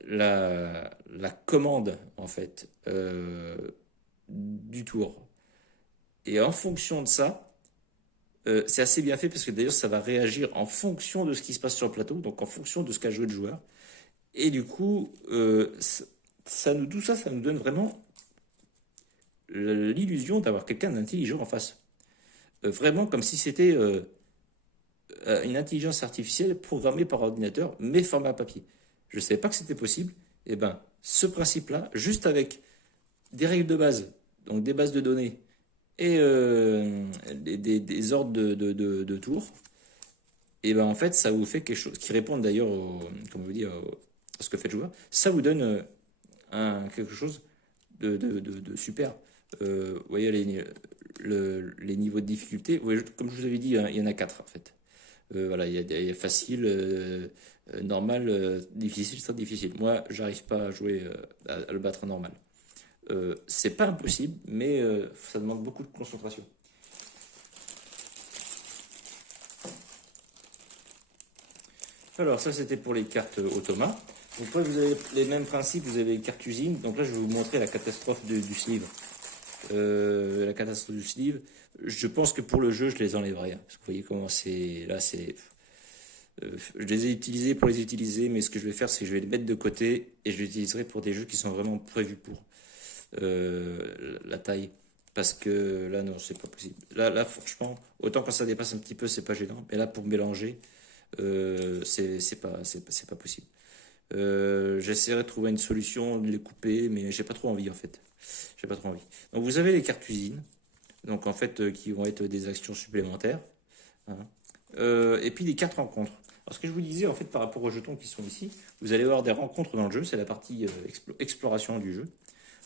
la commande en fait du tour. Et en fonction de ça, c'est assez bien fait parce que d'ailleurs ça va réagir en fonction de ce qui se passe sur le plateau, donc en fonction de ce qu'a joué le joueur. Et du coup, tout ça, ça nous donne vraiment l'illusion d'avoir quelqu'un d'intelligent en face. Vraiment comme si c'était une intelligence artificielle programmée par ordinateur, mais format papier. Je ne savais pas que c'était possible. Et ben, ce principe-là, juste avec des règles de base, donc des bases de données et des ordres de tours, et ben en fait, ça vous fait quelque chose qui répond d'ailleurs, comme vous dit, à ce que fait le joueur. Ça vous donne quelque chose de super. Vous voyez les niveaux de difficulté. Comme je vous avais dit, hein, il y en a quatre en fait. Voilà, il y a facile, normal, difficile, très difficile. Moi, j'arrive pas à jouer, à le battre en normal. C'est pas impossible, mais ça demande beaucoup de concentration. Alors, ça, c'était pour les cartes automa. Donc, après, vous avez les mêmes principes, vous avez les cartes usines. Donc là, je vais vous montrer la catastrophe du sleeve. La catastrophe du sleeve. Je pense que pour le jeu, je les enlèverai, hein, parce que vous voyez comment c'est. Là, c'est. Je les ai utilisés pour les utiliser, mais ce que je vais faire, c'est que je vais les mettre de côté et je les utiliserai pour des jeux qui sont vraiment prévus pour la taille. Parce que là, non, c'est pas possible. Là, franchement, autant quand ça dépasse un petit peu, c'est pas gênant. Mais là, pour mélanger, c'est pas possible. J'essaierai de trouver une solution, de les couper, mais j'ai pas trop envie en fait. J'ai pas trop envie. Donc vous avez les cartes cuisine, donc en fait qui vont être des actions supplémentaires, hein. Et puis des cartes rencontres. Alors ce que je vous disais en fait par rapport aux jetons qui sont ici, vous allez avoir des rencontres dans le jeu, c'est la partie exploration du jeu,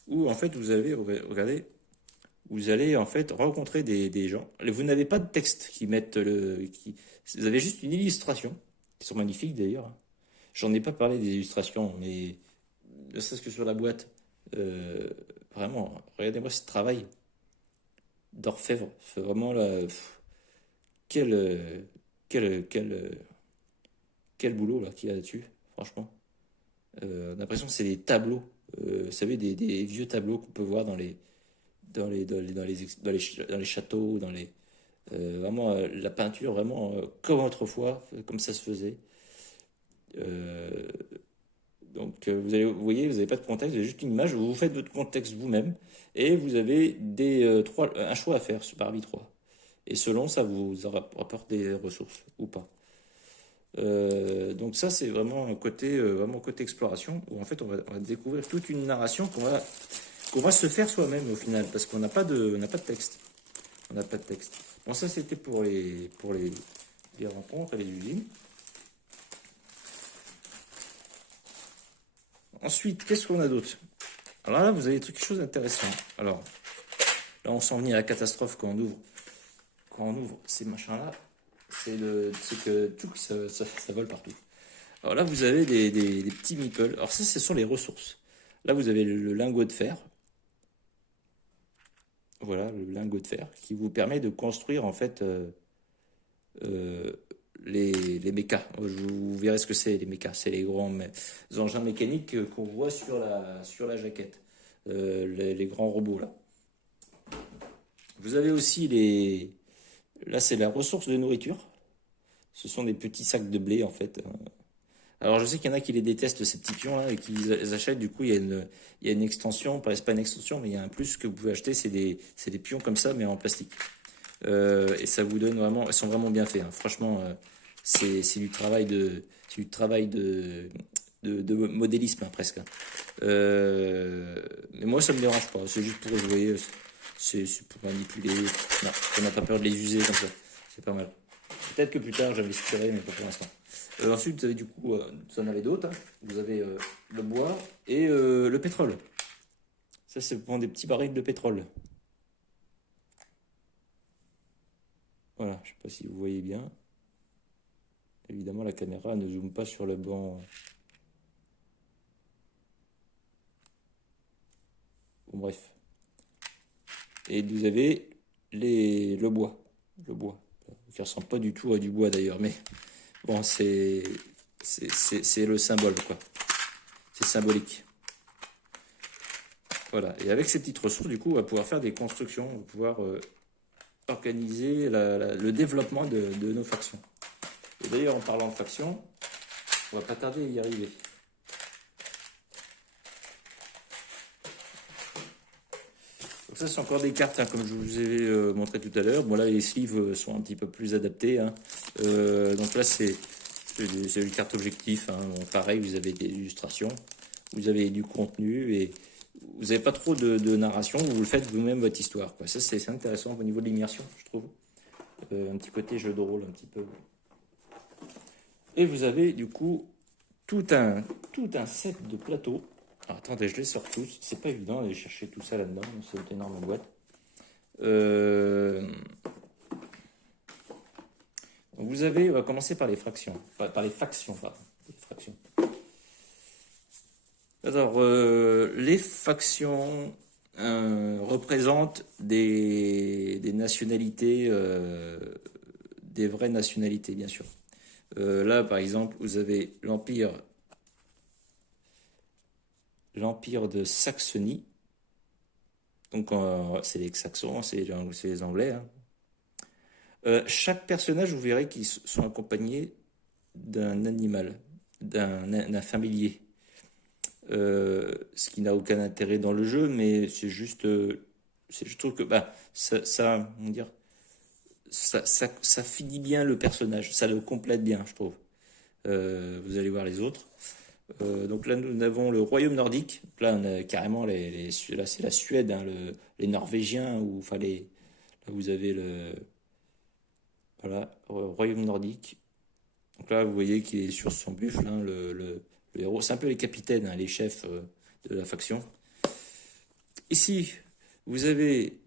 où en fait vous avez, regardez, vous allez en fait rencontrer des gens. Vous n'avez pas de texte qui mettent vous avez juste une illustration, qui sont magnifiques d'ailleurs, hein. J'en ai pas parlé des illustrations, mais ne serait-ce que sur la boîte, euh, vraiment, regardez-moi ce travail d'orfèvre. C'est vraiment là, quel, quel boulot là qu'il y a là-dessus, franchement. On a l'impression que c'est des tableaux, vous savez, des vieux tableaux qu'on peut voir dans les châteaux, vraiment la peinture, vraiment comme autrefois, comme ça se faisait. Euh, Donc vous voyez, vous n'avez pas de contexte, vous avez juste une image, vous faites votre contexte vous-même et vous avez un choix à faire parmi trois. Et selon ça, vous rapporte des ressources ou pas. Donc ça, c'est vraiment côté exploration, où en fait, on va découvrir toute une narration qu'on va se faire soi-même au final, parce qu'on n'a pas de texte. On n'a pas de texte. Bon, ça, c'était les rencontres et les usines. Ensuite, qu'est-ce qu'on a d'autre? Alors là, vous avez quelque chose d'intéressant. Alors, là, on sent venir la catastrophe quand on ouvre. Quand on ouvre ces machins-là, c'est que tout ça vole partout. Alors là, vous avez des petits meeples. Alors ça, ce sont les ressources. Là, vous avez le lingot de fer. Voilà, le lingot de fer qui vous permet de construire en fait les mécas. Vous verrez ce que c'est les mécas. C'est les grands engins mécaniques qu'on voit sur la jaquette. Les grands robots là. Vous avez aussi là, c'est la ressource de nourriture. Ce sont des petits sacs de blé en fait. Alors je sais qu'il y en a qui les détestent ces petits pions là et qui les achètent. Du coup, il y a une extension, c'est pas une extension, mais il y a un plus que vous pouvez acheter. C'est des pions comme ça, mais en plastique. Et ça vous donne vraiment, ils sont vraiment bien faits, hein. Franchement, c'est du travail de modélisme, hein, presque, hein. Mais moi, ça me dérange pas. C'est juste pour jouer. C'est pour manipuler. Non, on n'a pas peur de les user comme ça. C'est pas mal. Peut-être que plus tard, j'investirai, mais pas pour l'instant. Ensuite, vous avez du coup, vous en avez d'autres, hein. Vous avez le bois et le pétrole. Ça, c'est pour des petits barils de pétrole. Voilà, je ne sais pas si vous voyez bien. Évidemment, la caméra ne zoome pas sur le banc. Bon, bref. Et vous avez le bois. Le bois. Qui ne ressemble pas du tout à du bois d'ailleurs, mais bon, c'est le symbole, quoi. C'est symbolique. Voilà. Et avec ces petites ressources, du coup, on va pouvoir faire des constructions, on va pouvoir organiser le développement de nos factions. Et d'ailleurs, en parlant de factions, on va pas tarder à y arriver. Donc ça, c'est encore des cartes, hein, comme je vous ai montré tout à l'heure. Bon, là, les sleeves sont un petit peu plus adaptés, hein. Donc là, c'est une carte objectif, hein. Bon, pareil, vous avez des illustrations, vous avez du contenu et vous n'avez pas trop de narration, vous le faites vous-même votre histoire, quoi. Ça, c'est intéressant au niveau de l'immersion, je trouve. Un petit côté jeu de rôle, un petit peu. Et vous avez du coup tout un set de plateaux. Alors, attendez, je les sors tous. C'est pas évident d'aller chercher tout ça là-dedans. C'est une énorme boîte. Donc on va commencer par les fractions. Par les factions, pardon. Les fractions. Alors, les factions représentent des nationalités, des vraies nationalités, bien sûr. Là, par exemple, vous avez l'Empire de Saxonie. Donc, c'est les Saxons, c'est les Anglais, hein. Chaque personnage, vous verrez qu'ils sont accompagnés d'un animal, d'un familier. Ce qui n'a aucun intérêt dans le jeu, mais c'est juste, je trouve que on va dire, ça finit bien le personnage, ça le complète bien, je trouve. Vous allez voir les autres. Donc là, nous avons le royaume nordique. Là, on a carrément là, c'est la Suède, hein, les Norvégiens, là, vous avez voilà, royaume nordique. Donc là, vous voyez qu'il est sur son buffle, hein, le héros. C'est un peu les capitaines, hein, les chefs de la faction. Ici, vous avez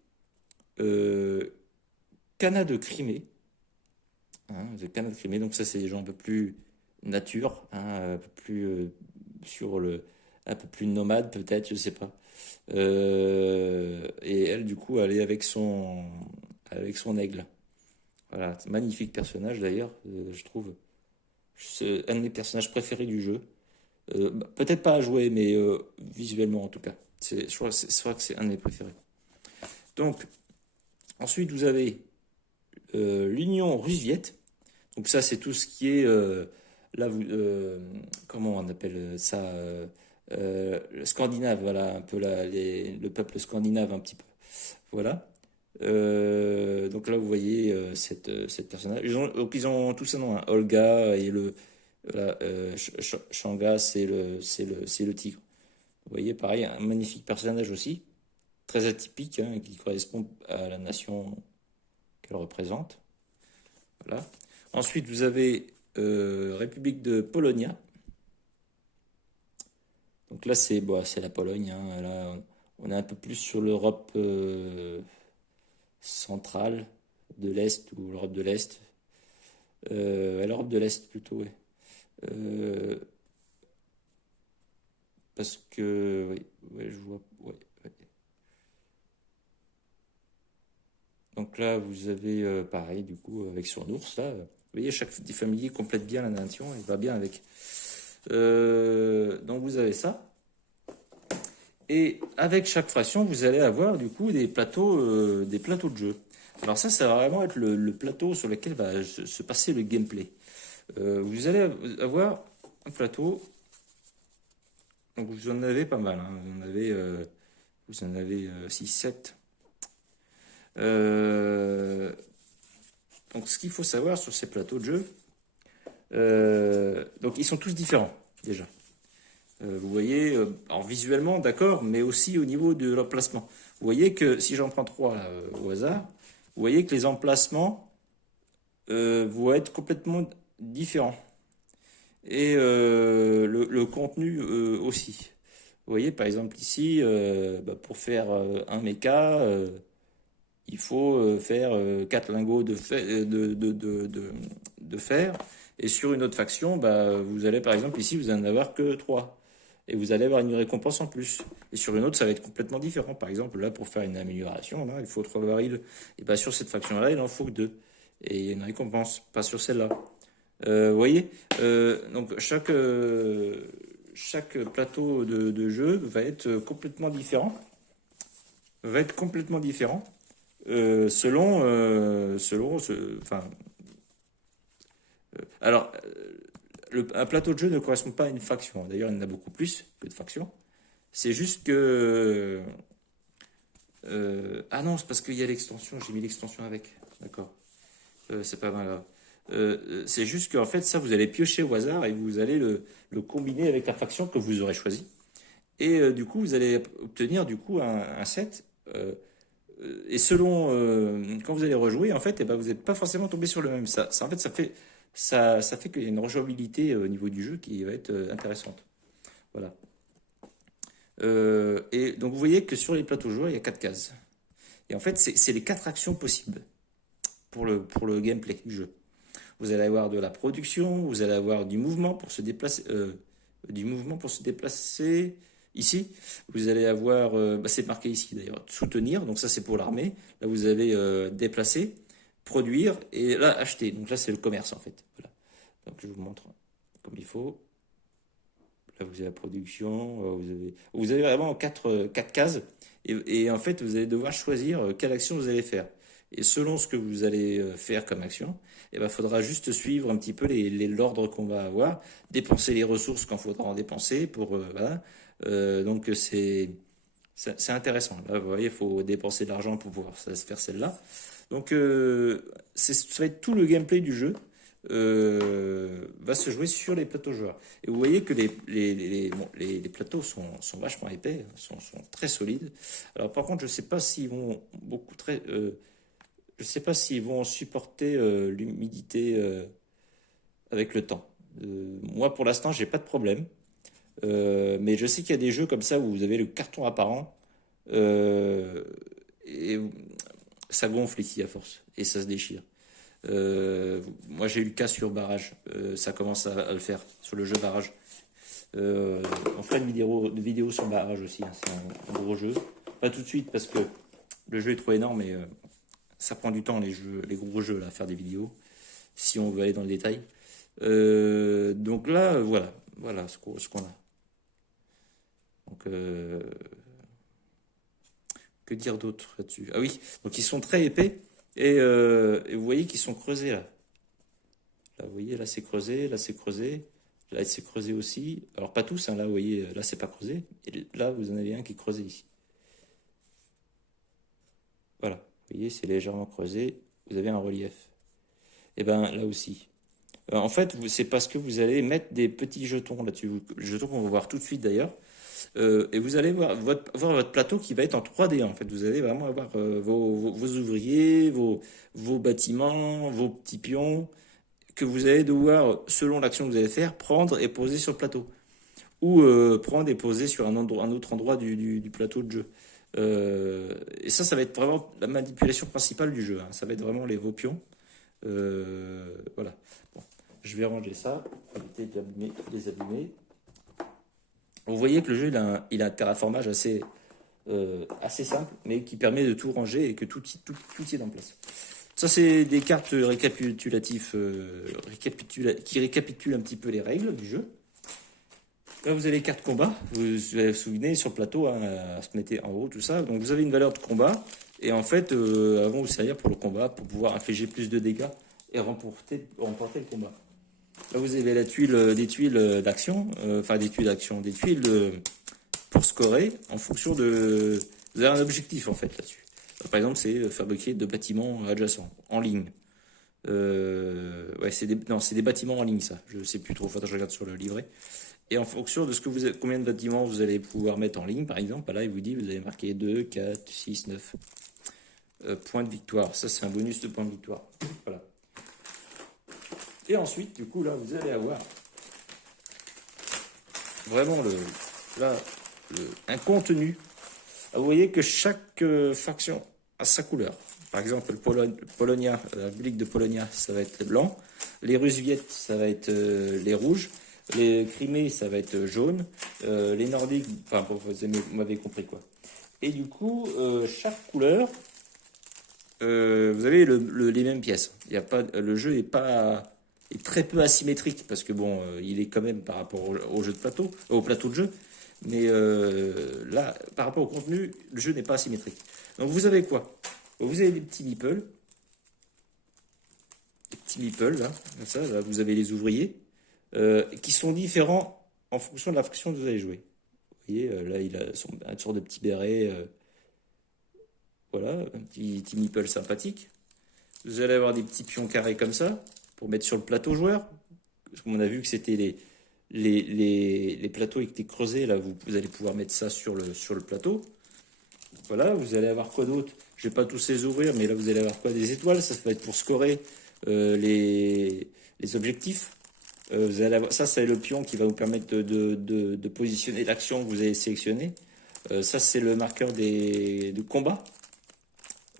Cana de Crimée. Hein, vous avez Cana de Crimée, donc ça, c'est des gens un peu plus nature, hein, un peu plus un peu plus nomade peut-être, je sais pas. Et elle, du coup, elle est avec son aigle. Voilà, magnifique personnage d'ailleurs, je trouve. C'est un de mes personnages préférés du jeu. Peut-être pas à jouer, mais visuellement en tout cas. Je crois que c'est un de mes préférés. Donc, ensuite, vous avez l'Union russe-viet. Donc ça, c'est tout ce qui est là, comment on appelle ça le scandinave, voilà, un peu le peuple scandinave, un petit peu. Voilà. Donc là, vous voyez cette personnage. Donc ils ont tous un nom, hein. Olga et voilà, Shanga, c'est le tigre. Vous voyez, pareil, un magnifique personnage aussi, très atypique, hein, qui correspond à la nation qu'elle représente. Voilà. Ensuite, vous avez République de Polonia. Donc là, c'est bon, c'est la Pologne, hein. Là, on est un peu plus sur l'Europe centrale, de l'Est ou l'Europe de l'Est. L'Europe de l'Est plutôt, ouais. Euh, parce que, oui, ouais, je vois, ouais, ouais. Donc là, vous avez pareil, du coup, avec son ours, là. Vous voyez, chaque familier complète bien la nation, il va bien avec. Donc vous avez ça. Et avec chaque fraction, vous allez avoir du coup des plateaux de jeu. Alors ça va vraiment être le plateau sur lequel va se passer le gameplay. Vous allez avoir un plateau, donc vous en avez pas mal, hein. Vous en avez 6, 7. Donc ce qu'il faut savoir sur ces plateaux de jeu, donc ils sont tous différents déjà. Vous voyez, alors visuellement, d'accord, mais aussi au niveau de l'emplacement. Vous voyez que si j'en prends trois là, au hasard, vous voyez que les emplacements vont être complètement différents. Et le contenu aussi. Vous voyez, par exemple, ici, pour faire un mecha, il faut faire 4 lingots de fer. Et sur une autre faction, vous allez, par exemple, ici, vous n'en avoir que 3 et vous allez avoir une récompense en plus. Et sur une autre, ça va être complètement différent. Par exemple, là, pour faire une amélioration, là, il faut 3 barils. Et bien, sur cette faction-là, il en faut que 2. Et il y a une récompense, pas sur celle-là. Vous voyez, donc chaque plateau de jeu va être complètement différent. Va être complètement différent enfin, alors, un plateau de jeu ne correspond pas à une faction. D'ailleurs, il y en a beaucoup plus que de factions. C'est juste que ah non, c'est parce qu'il y a l'extension. J'ai mis l'extension avec. D'accord. C'est pas mal grave. C'est juste qu'en fait, ça, vous allez piocher au hasard et vous allez le combiner avec la faction que vous aurez choisie. Et du coup, vous allez obtenir du coup un set. Et selon quand vous allez rejouer, en fait, vous n'êtes pas forcément tombé sur le même. En fait, ça fait qu'il y a une rejouabilité au niveau du jeu qui va être intéressante. Voilà. Et donc vous voyez que sur les plateaux joueurs, il y a 4 cases. Et en fait, c'est les 4 actions possibles pour le gameplay du jeu. Vous allez avoir de la production, vous allez avoir du mouvement pour se déplacer, ici. Vous allez avoir, c'est marqué ici d'ailleurs, soutenir. Donc ça c'est pour l'armée. Là vous avez déplacer, produire et là acheter. Donc là c'est le commerce en fait. Voilà. Donc je vous montre comme il faut. Là vous avez la production, vous avez vraiment 4 cases et en fait vous allez devoir choisir quelle action vous allez faire. Et selon ce que vous allez faire comme action, il faudra juste suivre un petit peu l'ordre qu'on va avoir, dépenser les ressources quand il faudra en dépenser pour voilà. Donc c'est intéressant. Là, vous voyez, il faut dépenser de l'argent pour pouvoir se faire celle-là. Donc ça va être tout le gameplay du jeu va se jouer sur les plateaux joueurs. Et vous voyez que les plateaux sont vachement épais, sont très solides. Alors par contre, je sais pas s'ils vont je sais pas s'ils vont supporter l'humidité avec le temps. Moi, pour l'instant, j'ai pas de problème. Mais je sais qu'il y a des jeux comme ça où vous avez le carton apparent euh, et ça gonfle ici à force et ça se déchire. Moi j'ai eu le cas sur Barrage, ça commence à le faire sur le jeu Barrage. On fera une vidéo sur Barrage aussi, hein, c'est un gros jeu. Pas tout de suite parce que le jeu est trop énorme et ça prend du temps les gros jeux là, à faire des vidéos si on veut aller dans le détail. Donc là, voilà ce qu'on a. Donc, que dire d'autre là-dessus? Ah oui, donc ils sont très épais et vous voyez qu'ils sont creusés là. Là, vous voyez, là c'est creusé, là c'est creusé, là c'est creusé aussi. Alors pas tous, hein, là vous voyez, là c'est pas creusé. Et là vous en avez un qui est creusé ici. Voilà, vous voyez, c'est légèrement creusé. Vous avez un relief. Et ben là aussi. En fait, c'est parce que vous allez mettre des petits jetons là-dessus. Jetons qu'on va voir tout de suite d'ailleurs. Et vous allez voir votre plateau qui va être en 3D en fait. Vous allez vraiment avoir vos ouvriers, vos bâtiments, vos petits pions que vous allez devoir, selon l'action que vous allez faire, prendre et poser sur le plateau. Ou prendre et poser sur un autre endroit du plateau de jeu. Et ça va être vraiment la manipulation principale du jeu, hein. Ça va être vraiment vos pions. Voilà. Bon, je vais ranger ça, éviter de les abîmer. Vous voyez que le jeu il a un terraformage assez simple, mais qui permet de tout ranger et que tout tienne en place. Ça, c'est des cartes récapitulatives qui récapitulent un petit peu les règles du jeu. Là, vous avez les cartes combat. Vous souvenez, sur le plateau, hein, à se mettre en haut, tout ça. Donc, vous avez une valeur de combat. Et en fait, elles vont vous servir pour le combat, pour pouvoir infliger plus de dégâts et remporter le combat. Là, vous avez des tuiles d'action, des tuiles pour scorer en fonction de... Vous avez un objectif, en fait, là-dessus. Par exemple, c'est fabriquer 2 bâtiments adjacents, en ligne. Ouais, c'est des bâtiments en ligne, ça. Je sais plus trop, faut que je regarde sur le livret. Et en fonction de combien de bâtiments vous allez pouvoir mettre en ligne, par exemple, là, il vous dit, vous allez marquer 2, 4, 6, 9 points de victoire. Ça, c'est un bonus de points de victoire. Voilà. Et ensuite, du coup, là, vous allez avoir vraiment un contenu. Vous voyez que chaque faction a sa couleur. Par exemple, Polonia, la République de Polonia, ça va être blanc. Les Russes Viettes, ça va être les rouges. Les Crimées, ça va être jaune. Les Nordiques, enfin, vous m'avez compris quoi. Et du coup, chaque couleur, vous avez les mêmes pièces. Il y a pas, le jeu est très peu asymétrique parce que bon, il est quand même par rapport au jeu de plateau, au plateau de jeu. Mais là, par rapport au contenu, le jeu n'est pas asymétrique. Donc vous avez quoi? Vous avez des petits meeples. Des petits meeples, là. Comme ça, là, vous avez les ouvriers. Qui sont différents en fonction de la faction que vous allez jouer. Vous voyez, là, il a une sorte de petit béret. Voilà, un petit meeple sympathique. Vous allez avoir des petits pions carrés comme ça, pour mettre sur le plateau joueur. Parce qu'on a vu que c'était les plateaux qui étaient creusés, là, vous allez pouvoir mettre ça sur le plateau. Voilà, vous allez avoir quoi d'autre? Je vais pas tous les ouvrir, mais là, vous allez avoir quoi? Des étoiles, ça va être pour scorer les objectifs. Vous allez avoir, ça, c'est le pion qui va vous permettre de positionner l'action que vous avez sélectionnée. Ça, c'est le marqueur de combat.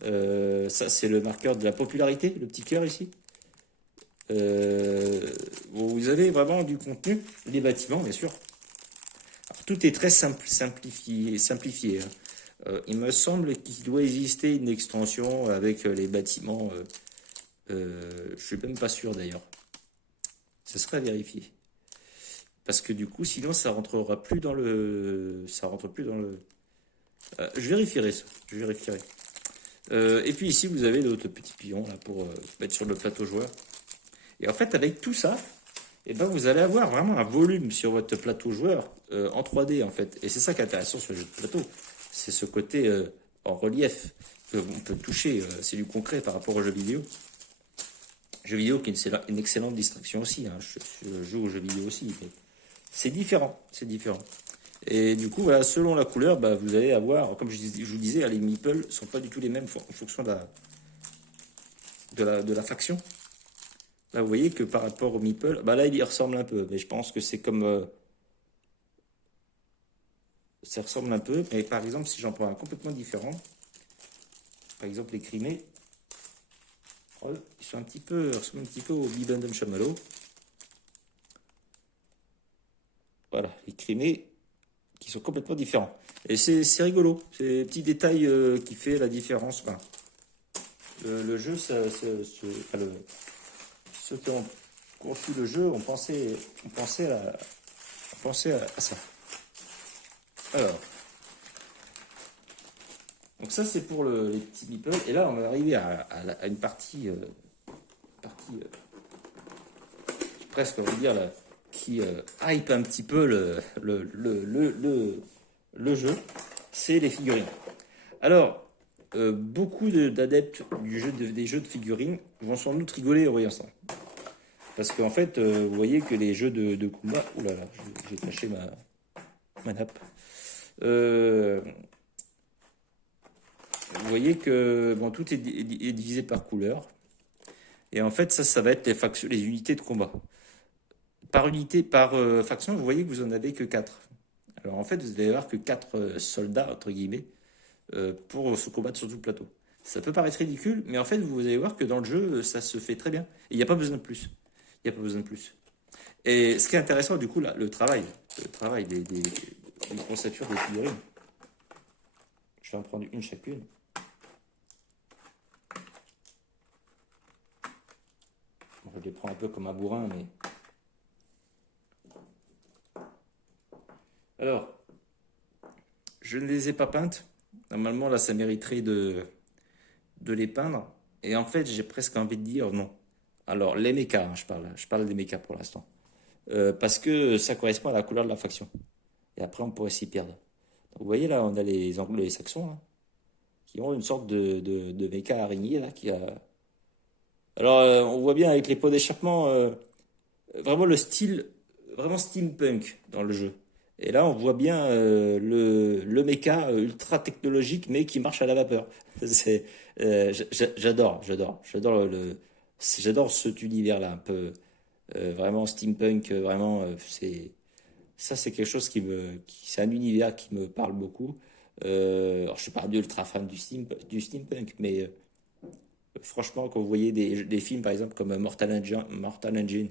Ça, c'est le marqueur de la popularité, le petit cœur ici. Vous avez vraiment du contenu, les bâtiments, bien sûr. Alors, tout est très simplifié, hein. Il me semble qu'il doit exister une extension avec les bâtiments. Je suis même pas sûr d'ailleurs. Ce serait à vérifier. Parce que du coup, sinon, ça rentrera plus dans le... Ça rentre plus dans le... je vérifierai ça. Je vérifierai. Et puis ici, vous avez l'autre petit pion là, pour mettre sur le plateau joueur. Et en fait, avec tout ça, eh ben, vous allez avoir vraiment un volume sur votre plateau joueur en 3D, en fait. Et c'est ça qui est intéressant sur le jeu de plateau. C'est ce côté en relief qu'on peut toucher. C'est du concret par rapport aux jeux vidéo. Jeux vidéo qui est une excellente distraction aussi, hein. Je joue aux jeux vidéo aussi, mais c'est différent, c'est différent. Et du coup, voilà, selon la couleur, bah, vous allez avoir, comme je vous disais, les meeples ne sont pas du tout les mêmes en fonction de la faction. Là, vous voyez que par rapport au meeple, bah là, il y ressemble un peu, mais je pense que c'est comme... ça ressemble un peu, mais par exemple, si j'en prends un complètement différent, par exemple les Crimées, ils sont ressemblent un petit peu au Bibendum Chamallow. Voilà, les Crimées qui sont complètement différents. Et c'est rigolo, c'est des petits détails qui fait la différence. Enfin, le jeu, ceux qui ont conçu le jeu ont pensé à ça. Alors, donc ça c'est pour les petits meeples. Et là on va arriver à une partie presque, on va dire, là, qui hype un petit peu le jeu, c'est les figurines. Alors, beaucoup d'adeptes des jeux de figurines vont sans doute rigoler en voyant ça. Parce qu'en fait, vous voyez que les jeux de combat... Ouh là là, j'ai caché ma nappe. Vous voyez que bon, tout est divisé par couleur. Et en fait, ça va être les unités de combat. Par unité, par faction, vous voyez que vous en avez que 4. Alors en fait, vous allez avoir que 4 soldats, entre guillemets, pour se combattre sur tout le plateau. Ça peut paraître ridicule, mais en fait, vous allez voir que dans le jeu, ça se fait très bien. Et il n'y a pas besoin de plus. Il n'y a pas besoin de plus. Et ce qui est intéressant, du coup, là, le travail des concepteurs des figurines. Je vais en prendre une chacune. Je les prends un peu comme un bourrin, mais... Alors, je ne les ai pas peintes. Normalement, là, ça mériterait de les peindre. Et en fait, j'ai presque envie de dire non. Alors, les mechas, hein, je parle des mechas pour l'instant. Parce que ça correspond à la couleur de la faction. Et après, on pourrait s'y perdre. Donc, vous voyez, là, on a les anglo-saxons, là, qui ont une sorte de méca araignée, là, qui a... Alors, on voit bien avec les pots d'échappement, vraiment le style, vraiment steampunk dans le jeu. Et là, on voit bien le méca ultra technologique, mais qui marche à la vapeur. C'est, j'adore cet univers-là, un peu vraiment steampunk, vraiment, c'est quelque chose c'est un univers qui me parle beaucoup. Alors, je suis pas ultra fan du steampunk, mais franchement, quand vous voyez des films, par exemple, comme Mortal Engine,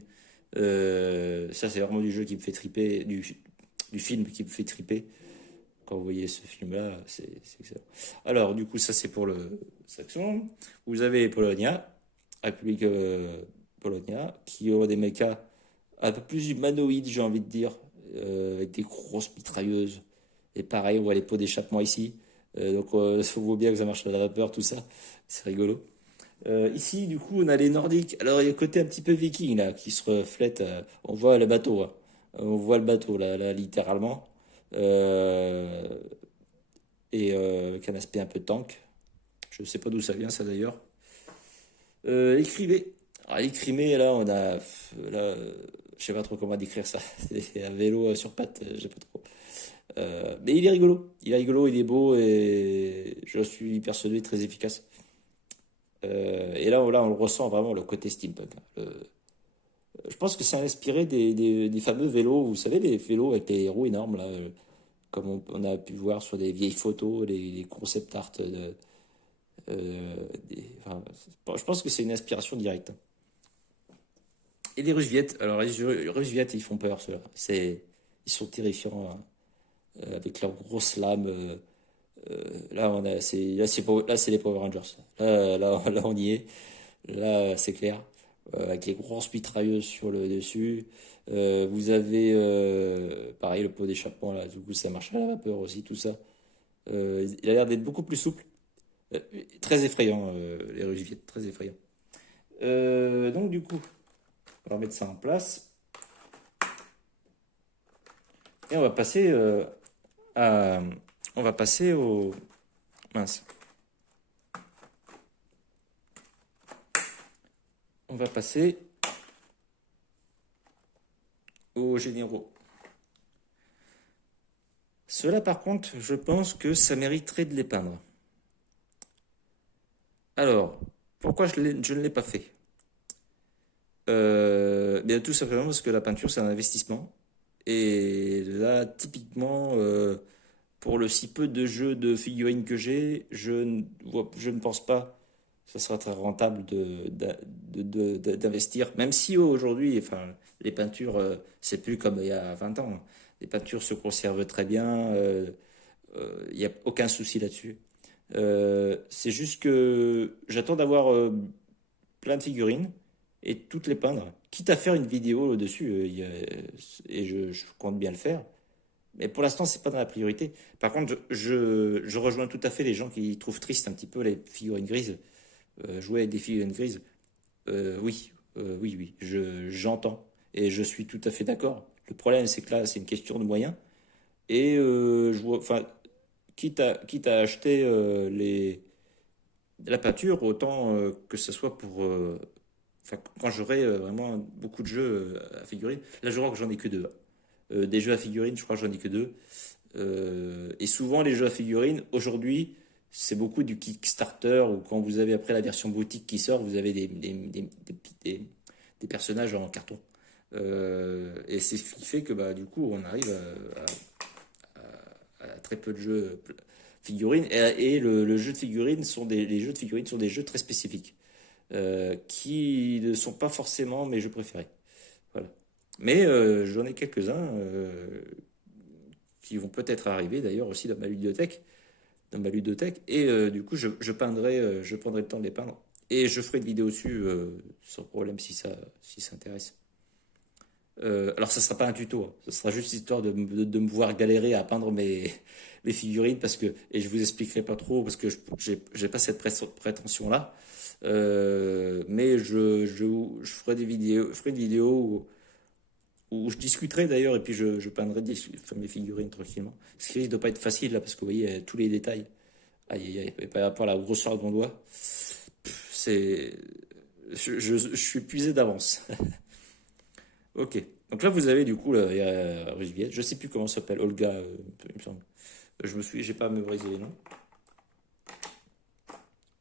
ça, c'est vraiment du jeu qui me fait triper, du film qui me fait triper. Quand vous voyez ce film-là, c'est excellent. Alors, du coup, ça, c'est pour le Saxon. Vous avez Polonia, République Polonia, qui ont des mechas un peu plus humanoïdes, j'ai envie de dire, avec des grosses mitrailleuses. Et pareil, on voit les pots d'échappement ici. Donc, ça vaut bien que ça marche à la vapeur, tout ça. C'est rigolo. Ici, du coup, on a les Nordiques. Alors, il y a le côté un petit peu viking, là, qui se reflète. On voit le bateau, hein. On voit le bateau, là littéralement. Euh, et avec un aspect un peu tank. Je ne sais pas d'où ça vient, ça, d'ailleurs. Écrivez. Alors, écrivez, là, on a... Là, je sais pas trop comment décrire ça. C'est un vélo sur pattes, je sais pas trop. Mais il est rigolo. Il est rigolo, il est beau, et je suis persuadé très efficace. Et là, on le ressent vraiment, le côté steampunk, hein. Je pense que c'est inspiré des fameux vélos, vous savez, les vélos avec les roues énormes, là, comme on a pu voir sur des vieilles photos, les concept art enfin, je pense que c'est une inspiration directe. Et les Russes Viettes, alors les Russes Viettes, ils font peur, ceux-là. Ils sont terrifiants, hein, avec leurs grosses lames. Là, là, c'est les Power Rangers. Là, on y est. Là, c'est clair. Avec les grosses mitrailleuses sur le dessus. Vous avez, pareil, le pot d'échappement, là. Du coup, ça marche à la vapeur aussi, tout ça. Il a l'air d'être beaucoup plus souple. Euh, Très effrayant, les Russes Viettes, très effrayant. Donc, du coup, on va mettre ça en place. Et on va passer à... On va passer au... Mince. On va passer aux généraux. Cela, par contre, je pense que ça mériterait de les peindre. Alors, pourquoi je ne l'ai pas fait? Bien, tout simplement parce que la peinture, c'est un investissement. Et là, typiquement, pour le si peu de jeux de figurines que j'ai, je ne pense pas que ça sera très rentable d'investir. Même si aujourd'hui, enfin, les peintures, c'est plus comme il y a 20 ans, hein. Les peintures se conservent très bien, il n'y a aucun souci là-dessus. C'est juste que j'attends d'avoir plein de figurines et toutes les peindre, quitte à faire une vidéo dessus, et je compte bien le faire. Mais pour l'instant, c'est pas dans la priorité. Par contre, je rejoins tout à fait les gens qui trouvent triste un petit peu les figurines grises. Jouer avec des figurines grises, oui, oui, j'entends. Et je suis tout à fait d'accord. Le problème, c'est que là, c'est une question de moyens. Et je vois, enfin, quitte à acheter la peinture, autant que ce soit pour. Enfin, quand j'aurai vraiment beaucoup de jeux à figurines, là, je crois que j'en ai que deux. Des jeux à figurines, je crois que j'en ai que deux. Et souvent, les jeux à figurines, aujourd'hui, c'est beaucoup du Kickstarter ou quand vous avez après la version boutique qui sort, vous avez des personnages en carton. Et c'est ce qui fait que bah, du coup, on arrive à très peu de jeux figurines. Et le jeu de figurines les jeux de figurines sont des jeux très spécifiques qui ne sont pas forcément mes jeux préférés. Voilà. Mais j'en ai quelques-uns qui vont peut-être arriver d'ailleurs aussi dans ma ludothèque. Et du coup, je prendrai le temps de les peindre. Et je ferai une vidéo dessus sans problème si ça intéresse. Alors, ça sera pas un tuto, hein. Ça sera juste histoire de me voir galérer à peindre mes figurines et je vous expliquerai pas trop parce que j'ai pas cette prétention-là. Mais je ferai une vidéo où je discuterai d'ailleurs et puis je peindrai mes figurines tranquillement. Ce qui risque de pas être facile là parce que vous voyez tous les détails. Aïe aïe aïe, et par rapport à la grosseur de mon doigt, c'est, je suis épuisé d'avance. Ok. Donc là, vous avez du coup, là, il y a Russe-Viette. Je sais plus comment ça s'appelle. Olga, il me semble. J'ai pas mémorisé les noms.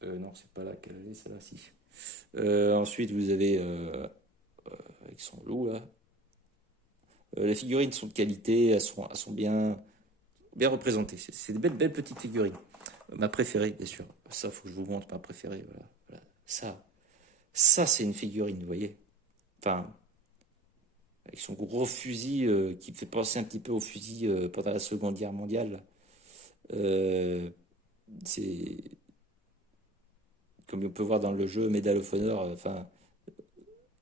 Non, c'est pas là qu'elle est, c'est là, si. Ensuite, vous avez avec son loup là. Les figurines sont de qualité, elles sont bien représentées. C'est des belles petites figurines. Ma préférée, bien sûr. Ça, faut que je vous montre ma préférée. Voilà, voilà. Ça, c'est une figurine, vous voyez. Enfin, avec son gros fusil qui me fait penser un petit peu au fusil pendant la Seconde Guerre mondiale. Euh, c'est comme on peut voir dans le jeu Medal of Honor. Enfin,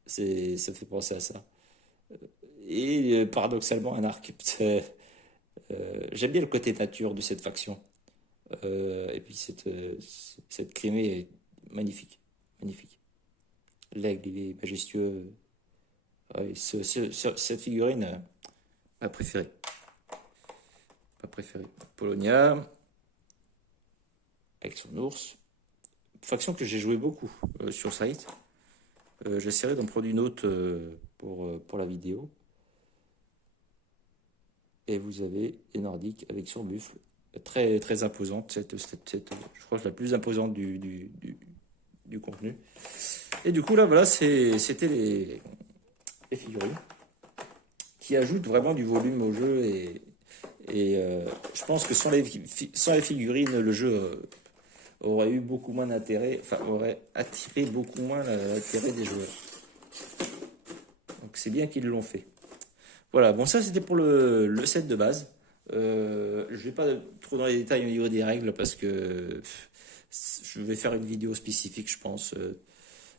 ça fait penser à ça. Et paradoxalement, un arc. J'aime bien le côté nature de cette faction. Et puis cette Crimée est magnifique, magnifique. L'aigle, il est majestueux. Ouais, cette figurine, ma préférée. Ma préférée. Polonia, avec son ours. Faction que j'ai joué beaucoup sur site. J'essaierai d'en prendre une autre pour la vidéo. Et vous avez les Nordiques avec son buffle. Très, très imposante. Je crois que c'est la plus imposante du contenu. Et du coup, là, voilà, c'était les figurines qui ajoutent vraiment du volume au jeu. Et je pense que sans les figurines, le jeu aurait eu beaucoup moins d'intérêt, enfin, aurait attiré beaucoup moins l'intérêt des joueurs. Donc c'est bien qu'ils l'ont fait. Voilà, bon ça c'était pour le set de base. Je vais pas trop dans les détails au niveau des règles parce que je vais faire une vidéo spécifique, je pense,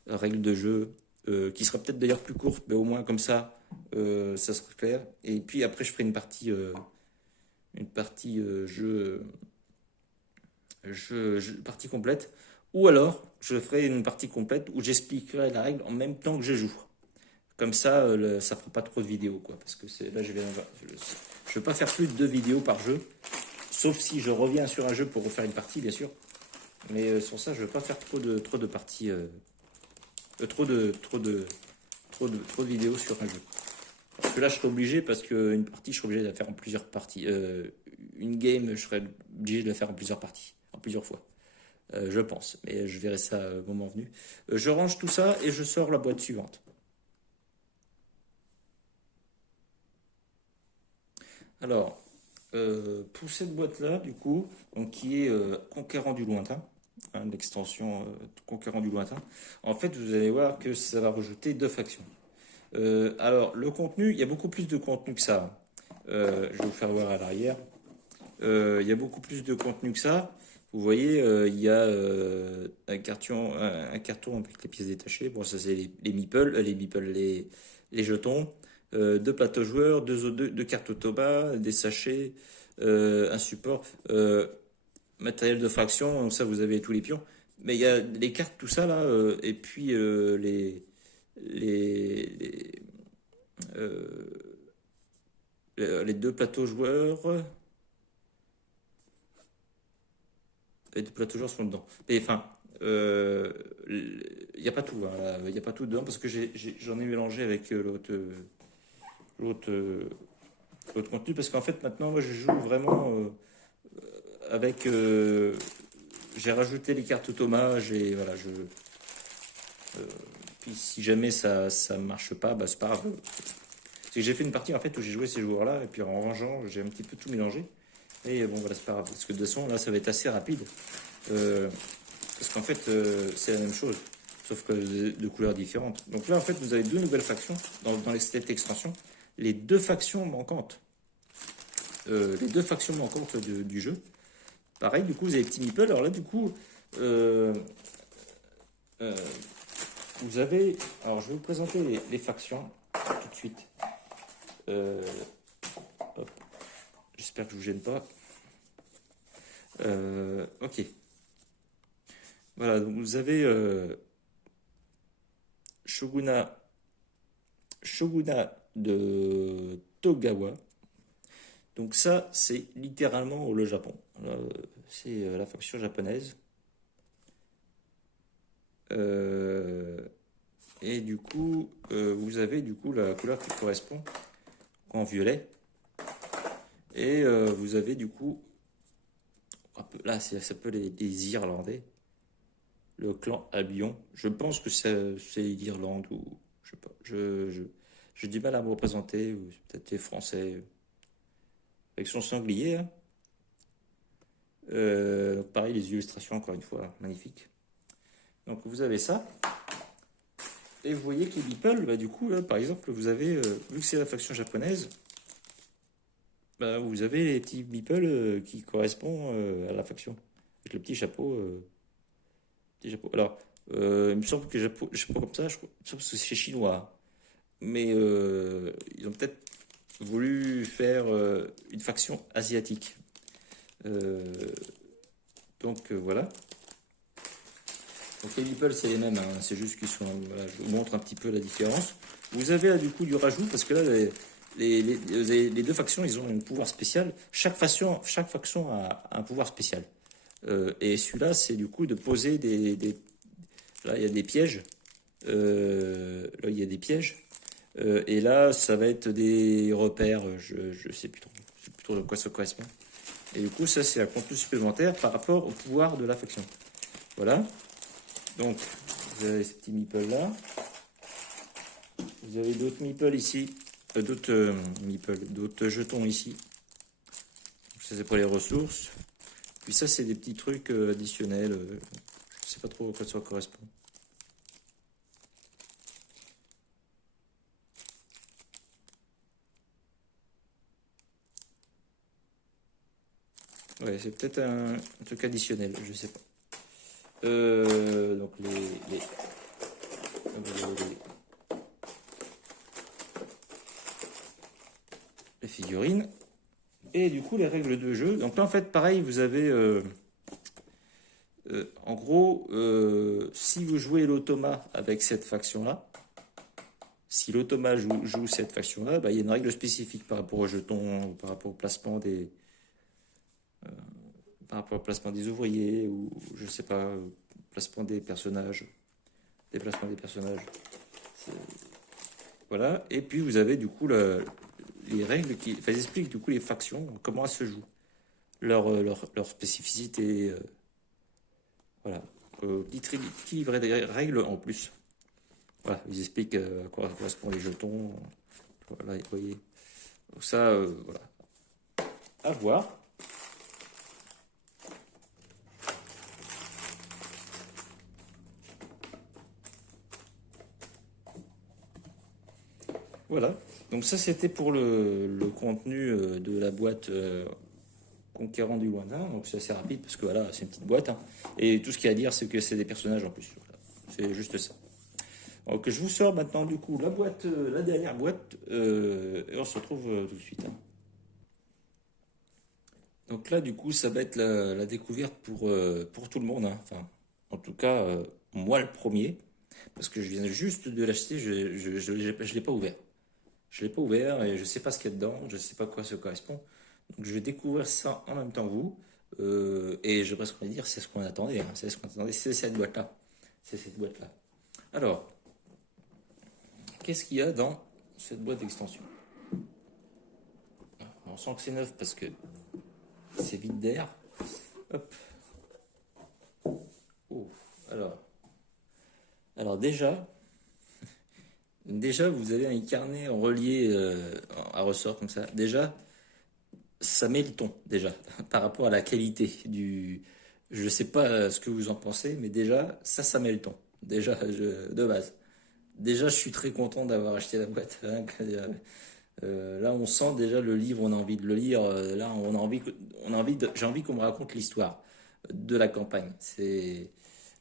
règles de jeu, qui sera peut-être d'ailleurs plus courte, mais au moins comme ça, ça sera clair. Et puis après je ferai une partie partie complète. Ou alors je ferai une partie complète où j'expliquerai la règle en même temps que je joue. Comme ça, ça fera pas trop de vidéos, quoi. Parce que là, je vais pas faire plus de 2 vidéos par jeu. Sauf si je reviens sur un jeu pour refaire une partie, bien sûr. Mais sur ça, je vais pas faire trop de parties, trop de vidéos sur un jeu. Parce que là, je serai obligé, parce qu'une partie, je serai obligé de la faire en plusieurs parties. Une game, je serai obligé de la faire en plusieurs parties, en plusieurs fois. Je pense, mais je verrai ça au moment venu. Je range tout ça et je sors la boîte suivante. Alors, pour cette boîte-là, du coup, donc, qui est Conquérant du Lointain, hein, l'extension Conquérant du Lointain, en fait, vous allez voir que ça va rajouter 2 factions. Alors, le contenu, il y a beaucoup plus de contenu que ça. Je vais vous faire voir à l'arrière. Il y a beaucoup plus de contenu que ça. Vous voyez, il y a un carton avec les pièces détachées. Bon, ça, c'est les jetons. 2 plateaux joueurs, deux cartes automa, des sachets, un support, matériel de fraction, donc ça vous avez tous les pions. Mais il y a les cartes, tout ça là, et puis les, euh, les deux plateaux joueurs. Les deux plateaux joueurs sont dedans. Et enfin, il n'y a pas tout, hein, il n'y a pas tout dedans parce que j'en ai mélangé avec l'autre, l'autre contenu parce qu'en fait maintenant moi je joue vraiment avec. J'ai rajouté les cartes automa, voilà, puis si jamais ça marche pas, bah c'est pas grave. C'est que j'ai fait une partie en fait où j'ai joué ces joueurs-là et puis en rangeant j'ai un petit peu tout mélangé. Et bon voilà c'est pas grave parce que de toute façon là ça va être assez rapide. Euh, Parce qu'en fait, c'est la même chose, sauf que de couleurs différentes. Donc là, en fait, vous avez deux nouvelles factions dans cette extension. Les deux factions manquantes. Les deux factions manquantes du jeu. Pareil, du coup, vous avez Petit Meeple. Alors là, du coup, euh, euh, vous avez... Alors, je vais vous présenter les factions tout de suite. Euh, hop. J'espère que je vous gêne pas. Ok. Voilà, donc vous avez Shogunat de Togawa. Donc ça, c'est littéralement le Japon. C'est la faction japonaise. Euh, et du coup, vous avez du coup la couleur qui correspond en violet. Et vous avez du coup, là, c'est ça peut les Irlandais, le clan Albion. Je pense que c'est l'Irlande ou je sais pas. J'ai du mal à me représenter, ou peut-être les Français avec son sanglier, hein. Donc pareil, les illustrations, encore une fois, magnifiques. Donc vous avez ça. Et vous voyez que les Beeple, bah, du coup, là, par exemple, vous avez, vu que c'est la faction japonaise, bah, vous avez les petits Beeple qui correspondent à la faction. Avec le petit chapeau. Petit chapeau. Alors, il me semble que les chapeaux comme ça, il me semble que c'est chinois. Mais ils ont peut-être voulu faire une faction asiatique. Euh, donc voilà. Donc les nipples c'est les mêmes, hein. C'est juste qu'ils sont. Voilà, je vous montre un petit peu la différence. Vous avez là du coup du rajout parce que là les deux factions ils ont un pouvoir spécial. Chaque faction a un pouvoir spécial. Et celui-là c'est du coup de poser là il y a des pièges. Là il y a des pièges. Et là ça va être des repères. Je sais plus trop. Je sais plus trop de quoi ça correspond. Et du coup ça c'est un contenu supplémentaire par rapport au pouvoir de la faction. Voilà. Donc, vous avez ces petits meeples là. Vous avez d'autres meeples ici. D'autres jetons ici. Donc, ça, c'est pour les ressources. Puis ça, c'est des petits trucs additionnels. Je ne sais pas trop à quoi ça correspond. Ouais, c'est peut-être un truc additionnel, je sais pas. Donc les figurines. Et du coup, les règles de jeu. Donc là, en fait, pareil, vous avez... en gros, si vous jouez l'automa avec cette faction-là, si l'automa joue cette faction-là, bah, il y a une règle spécifique par rapport aux jetons, par rapport au placement par rapport au placement des ouvriers, ou je sais pas, placement des personnages, déplacement des personnages. C'est- Voilà. Et puis vous avez du coup les règles enfin, ils expliquent du coup les factions, comment elles se jouent, leur spécificité, voilà. Petit livret des règles en plus. Voilà, ils expliquent à quoi correspondent les jetons. Voilà, vous voyez. Donc ça, voilà. À voir. Voilà. Donc ça, c'était pour le contenu de la boîte Conquérant du Lointain. Donc c'est assez rapide parce que voilà, c'est une petite boîte, hein. Et tout ce qu'il y a à dire, c'est que c'est des personnages en plus. Voilà. C'est juste ça. Donc je vous sors maintenant du coup la boîte, la dernière boîte, et on se retrouve tout de suite, hein. Donc là, du coup, ça va être la découverte pour tout le monde, hein. Enfin, en tout cas, moi le premier, parce que je viens juste de l'acheter, je l'ai pas ouvert. Je l'ai pas ouvert et je sais pas ce qu'il y a dedans, je sais pas à quoi ça correspond. Donc je vais découvrir ça en même temps que vous. Et je presque envie de dire, c'est ce qu'on attendait, hein, c'est ce qu'on attendait, c'est cette boîte-là. C'est cette boîte-là. Alors, qu'est-ce qu'il y a dans cette boîte d'extension? On sent que c'est neuf parce que c'est vide d'air. Hop. Oh. Alors déjà, vous avez un carnet en relié à ressort comme ça. Déjà, ça met le ton, déjà, par rapport à la qualité du. Je sais pas ce que vous en pensez, mais déjà, ça met le ton. Déjà, de base. Déjà, je suis très content d'avoir acheté la boîte, hein. Là, on sent déjà le livre, on a envie de le lire. Là, j'ai envie qu'on me raconte l'histoire de la campagne.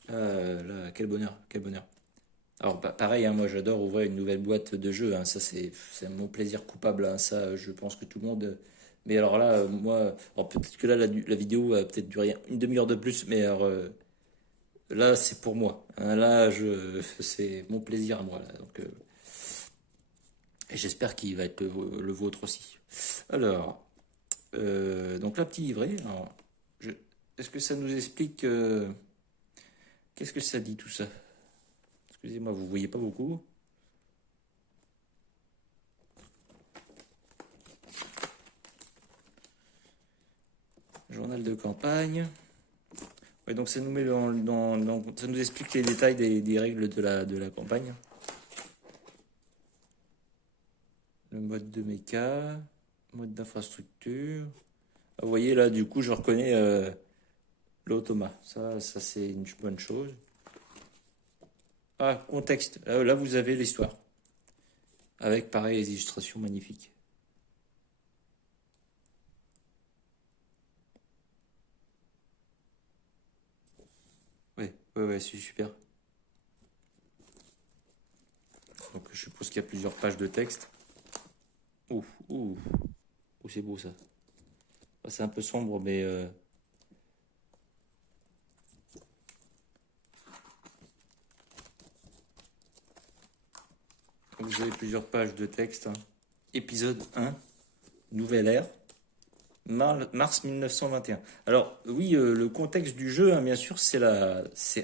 Là, quel bonheur, quel bonheur. Alors, pareil, hein, moi, j'adore ouvrir une nouvelle boîte de jeux, hein. Ça, c'est mon plaisir coupable, hein. Ça, je pense que tout le monde. Mais alors là, moi, alors peut-être que là, la vidéo va peut-être durer une demi-heure de plus, mais alors là, c'est pour moi, hein. Là, c'est mon plaisir à moi, là. Donc, et j'espère qu'il va être le vôtre aussi. Alors, donc là, petit livret. Alors, est-ce que ça nous explique qu'est-ce que ça dit tout ça? Excusez-moi, vous voyez pas beaucoup. Journal de campagne. Ouais, donc ça nous met ça nous explique les détails des règles de la campagne. Le mode de méca, mode d'infrastructure. Ah, vous voyez là, du coup, je reconnais l'automa. Ça c'est une bonne chose. Ah, contexte. Là, vous avez l'histoire. Avec, pareil, les illustrations magnifiques. Ouais, c'est super. Donc, je suppose qu'il y a plusieurs pages de texte. Ouh, ouh, ouh, c'est beau ça. Ah, c'est un peu sombre, mais vous avez plusieurs pages de texte, hein. Épisode 1, Nouvelle ère, mars 1921. Alors, oui, le contexte du jeu, hein, bien sûr, c'est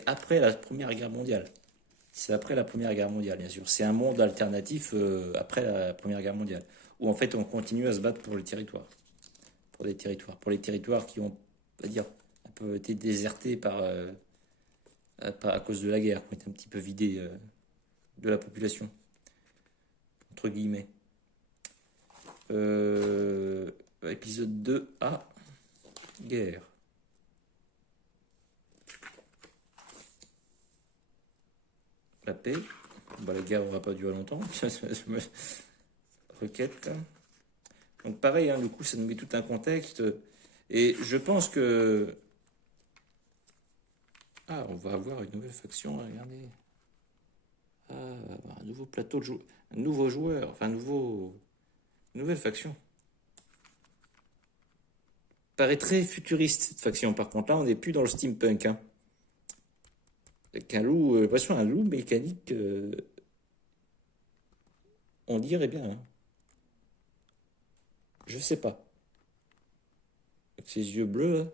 après la Première Guerre mondiale. C'est après la Première Guerre mondiale, bien sûr. C'est un monde alternatif après la Première Guerre mondiale, où en fait on continue à se battre pour le territoire, pour les territoires qui ont, on va dire, un peu été désertés à cause de la guerre, qui ont été un petit peu vidés de la population, entre guillemets. Épisode 2A, guerre. La paix. Bah, la guerre n'aura pas duré longtemps. Requête. Donc pareil, hein, du coup, ça nous met tout un contexte. Et je pense que... Ah, on va avoir une nouvelle faction, regardez. Ah, un nouveau plateau de joueurs. Un nouveau joueur, enfin, nouvelle faction. Paraît très futuriste, cette faction. Par contre, là, on n'est plus dans le steampunk, hein. Avec un loup, l'impression un loup mécanique, on dirait bien, hein. Je sais pas. Avec ses yeux bleus, hein.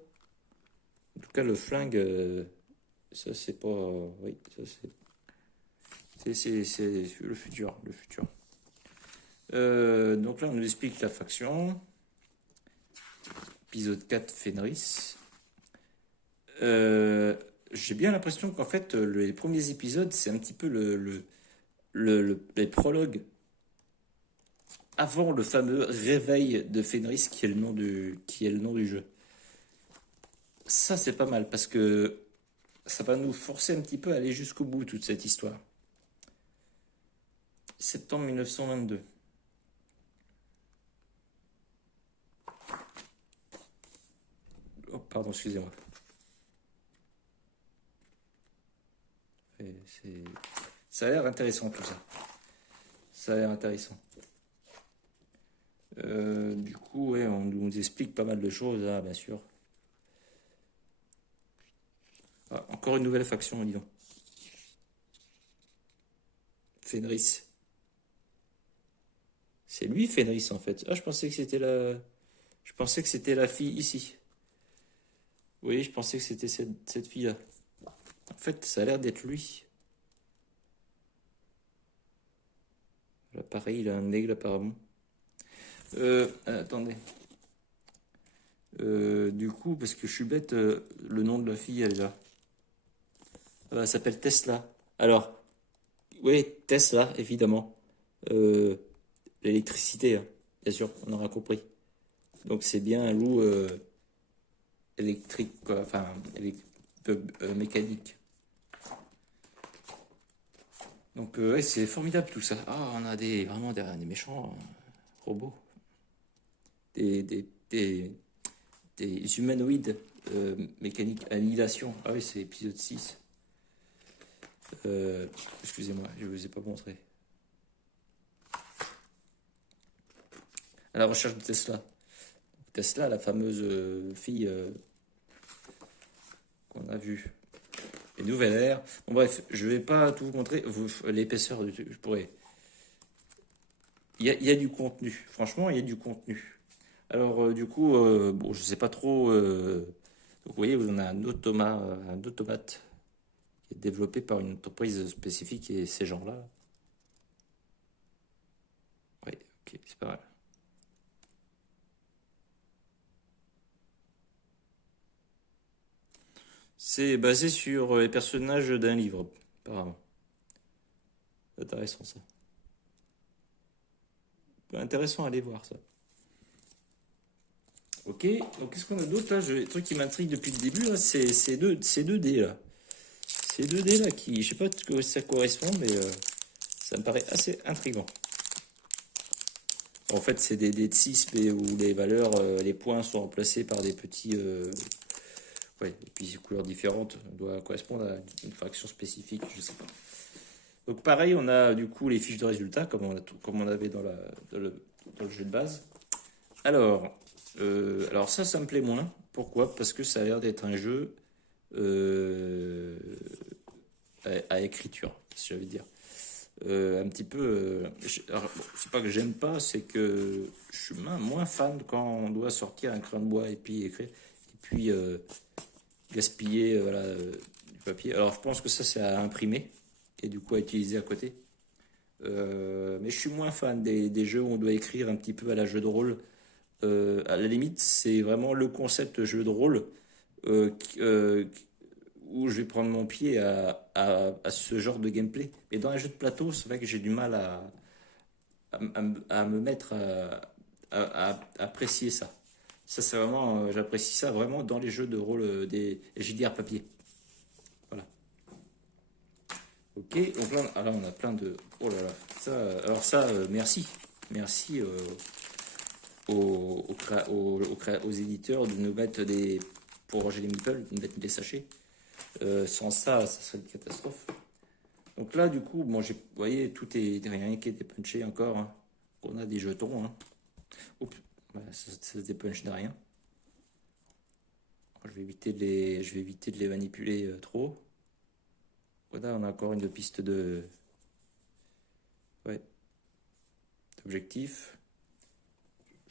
En tout cas, le flingue, ça c'est pas. Oui, ça c'est. C'est le futur. Le futur. Donc là, on nous explique la faction. Épisode 4, Fenris. J'ai bien l'impression qu'en fait, les premiers épisodes, c'est un petit peu les prologues avant le fameux réveil de Fenris qui est le nom du jeu. Ça, c'est pas mal parce que ça va nous forcer un petit peu à aller jusqu'au bout, toute cette histoire. Septembre 1922. Oh, pardon, excusez-moi. Ça a l'air intéressant tout ça. Ça a l'air intéressant. Du coup, ouais, on nous explique pas mal de choses, hein, bien sûr. Ah, encore une nouvelle faction, dis donc. Fenris. C'est lui, Fenris, en fait. Ah, je pensais que c'était la fille ici. Oui, je pensais que c'était cette fille-là. En fait, ça a l'air d'être lui. Là, pareil, il a un aigle apparemment. Attendez. Du coup, parce que je suis bête, le nom de la fille, elle est là. Elle s'appelle Tesla. Alors, oui, Tesla, évidemment. Euh, L'électricité, hein, bien sûr, on aura compris. Donc c'est bien un loup électrique, quoi, enfin, mécanique. Donc ouais, c'est formidable tout ça. Ah, on a vraiment des méchants robots. Des, des, des, des humanoïdes mécaniques, annihilation. Ah oui, c'est épisode 6. Excusez-moi, je ne vous ai pas montré. À la recherche de Tesla. Tesla, la fameuse fille qu'on a vue. Les nouvelles ères. Bon, bref, je vais pas tout vous montrer. L'épaisseur du truc, je pourrais. Il y a du contenu. Franchement, il y a du contenu. Alors, du coup, bon, je sais pas trop. Donc, vous voyez, on a un automate qui est développé par une entreprise spécifique et ces gens-là. Oui, ok, c'est pas mal. C'est basé sur les personnages d'un livre, apparemment. C'est intéressant ça. Intéressant à aller voir ça. Ok, donc qu'est-ce qu'on a d'autre là? Le truc qui m'intrigue depuis le début, là, c'est ces 2D là. Ces 2D là qui, je sais pas ce que ça correspond, mais ça me paraît assez intriguant. En fait, c'est des dés de 6 mais où les valeurs, les points sont remplacés par des petits. Ouais, et puis des couleurs différentes doivent correspondre à une fraction spécifique, je sais pas. Donc pareil, on a du coup les fiches de résultats comme on avait dans le jeu de base. Alors ça me plaît moins. Pourquoi? Parce que ça a l'air d'être un jeu à écriture, si j'avais dire. Un petit peu. Alors, bon, c'est pas que j'aime pas, c'est que je suis moins fan quand on doit sortir un crayon de bois et puis écrire. Et puis gaspiller voilà, du papier. Alors je pense que ça c'est à imprimer et du coup à utiliser à côté. Mais je suis moins fan des jeux où on doit écrire un petit peu à la jeu de rôle. À la limite, c'est vraiment le concept jeu de rôle où je vais prendre mon pied à ce genre de gameplay. Mais dans un jeu de plateau, c'est vrai que j'ai du mal à me mettre à apprécier ça. Ça, c'est vraiment, j'apprécie ça vraiment dans les jeux de rôle des JDR papier. Voilà. Ok, donc là, alors on a plein de. Oh là là. Alors ça, merci. Merci aux éditeurs de nous mettre des. Pour ranger les meeples, de nous mettre des sachets. Sans ça, ça serait une catastrophe. Donc là, du coup, bon, vous voyez, tout est rien qui est dépunché encore. Hein. On a des jetons. Hein. Oups, voilà, ça se dépunche de rien. Je vais éviter de les manipuler trop. Voilà, on a encore une piste ouais, d'objectif.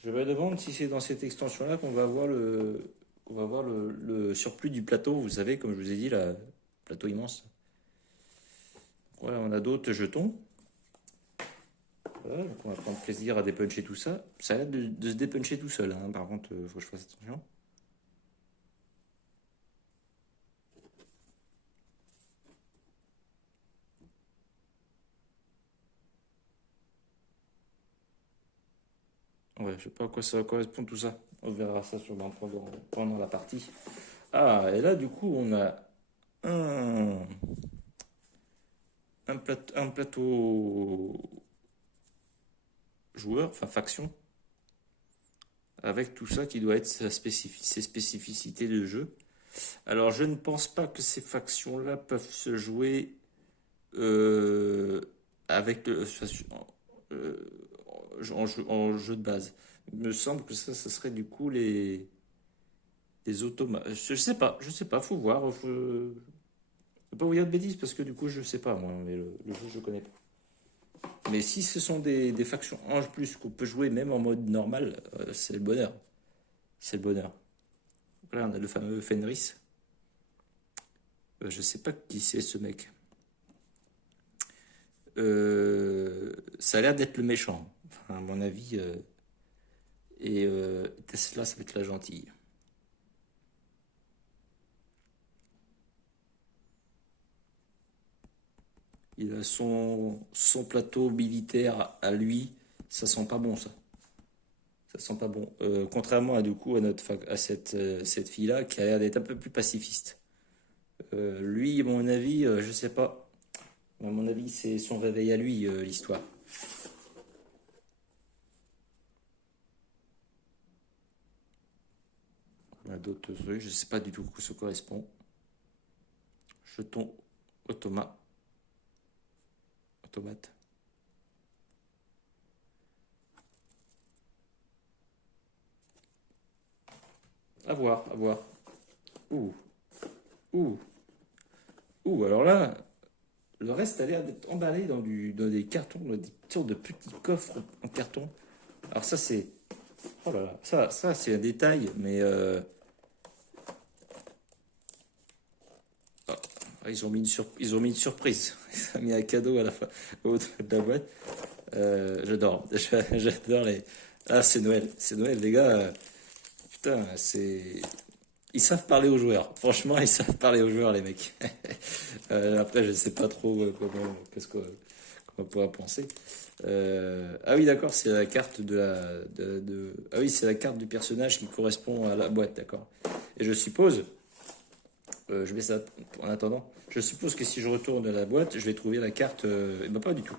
Je me demande si c'est dans cette extension-là qu'on va avoir le surplus du plateau. Vous savez, comme je vous ai dit, le plateau immense. Voilà, on a d'autres jetons. Voilà, donc on va prendre plaisir à dépuncher tout ça. Ça a l'air de se dépuncher tout seul. Hein. Par contre, il faut que je fasse attention. Ouais, je sais pas à quoi ça correspond tout ça. On verra ça sûrement pendant la partie. Ah, et là, du coup, on a un, un plateau joueur, enfin faction, avec tout ça qui doit être ses spécificités de jeu. Alors, je ne pense pas que ces factions-là peuvent se jouer euh, avec euh, en jeu de base. Il me semble que ça serait du coup les automates. Je sais pas, faut voir. Faut pas vous dire de bêtises parce que du coup, je sais pas moi, mais le jeu, je connais pas. Mais si ce sont des factions Ange Plus qu'on peut jouer même en mode normal, c'est le bonheur. C'est le bonheur. Donc là, on a le fameux Fenris. Je sais pas qui c'est ce mec. Ça a l'air d'être le méchant, enfin, à mon avis. Et Tesla, ça va être la gentille. Il a son plateau militaire à lui. Ça sent pas bon, ça. Ça sent pas bon. Contrairement à, du coup, à cette fille-là qui a l'air d'être un peu plus pacifiste. Lui, à mon avis, je sais pas. À mon avis, c'est son réveil à lui, l'histoire. On a d'autres trucs, je sais pas du tout à quoi ça correspond. Jeton automate. Automate. À voir, à voir. Ouh, ouh, ouh. Alors là, le reste a l'air d'être emballé dans des cartons, dans des sortes de petits coffres en carton. Alors ça, c'est... Oh là là, ça c'est un détail, mais... ils ont mis une surprise. Ils ont mis un cadeau à la fin, au haut de la boîte. J'adore. J'adore les... Ah, c'est Noël. C'est Noël, les gars. Putain, c'est... Ils savent parler aux joueurs. Franchement, ils savent parler aux joueurs, les mecs. Après, je sais pas trop qu'on pourra penser. Ah oui, d'accord, c'est la carte Ah oui, c'est la carte du personnage qui correspond à la boîte, d'accord. Et je suppose, je mets ça en attendant, je suppose que si je retourne à la boîte, je vais trouver la carte. Eh ben pas du tout.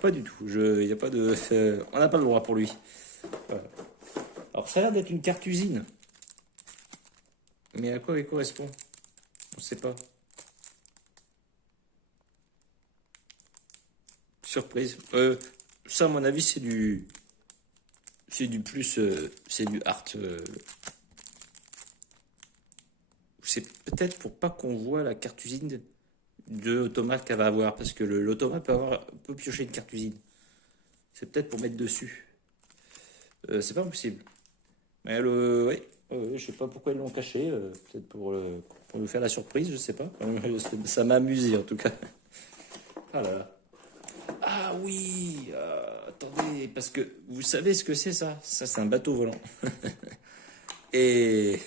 Pas du tout. Y a pas de, on n'a pas le droit pour lui. Voilà. Alors ça a l'air d'être une carte usine. Mais à quoi elle correspond? On sait pas. Surprise. Ça, à mon avis, c'est du plus, c'est du art. C'est peut-être pour pas qu'on voit la carte usine de l'automate qu'elle va avoir, parce que l'automate peut piocher une carte usine. C'est peut-être pour mettre dessus. C'est pas possible. Mais ouais, je sais pas pourquoi ils l'ont caché. Peut-être pour nous faire la surprise, je sais pas. Ça m'a amusé en tout cas. Ah là là. Ah oui, attendez, parce que vous savez ce que c'est ça? Ça, c'est un bateau volant. Et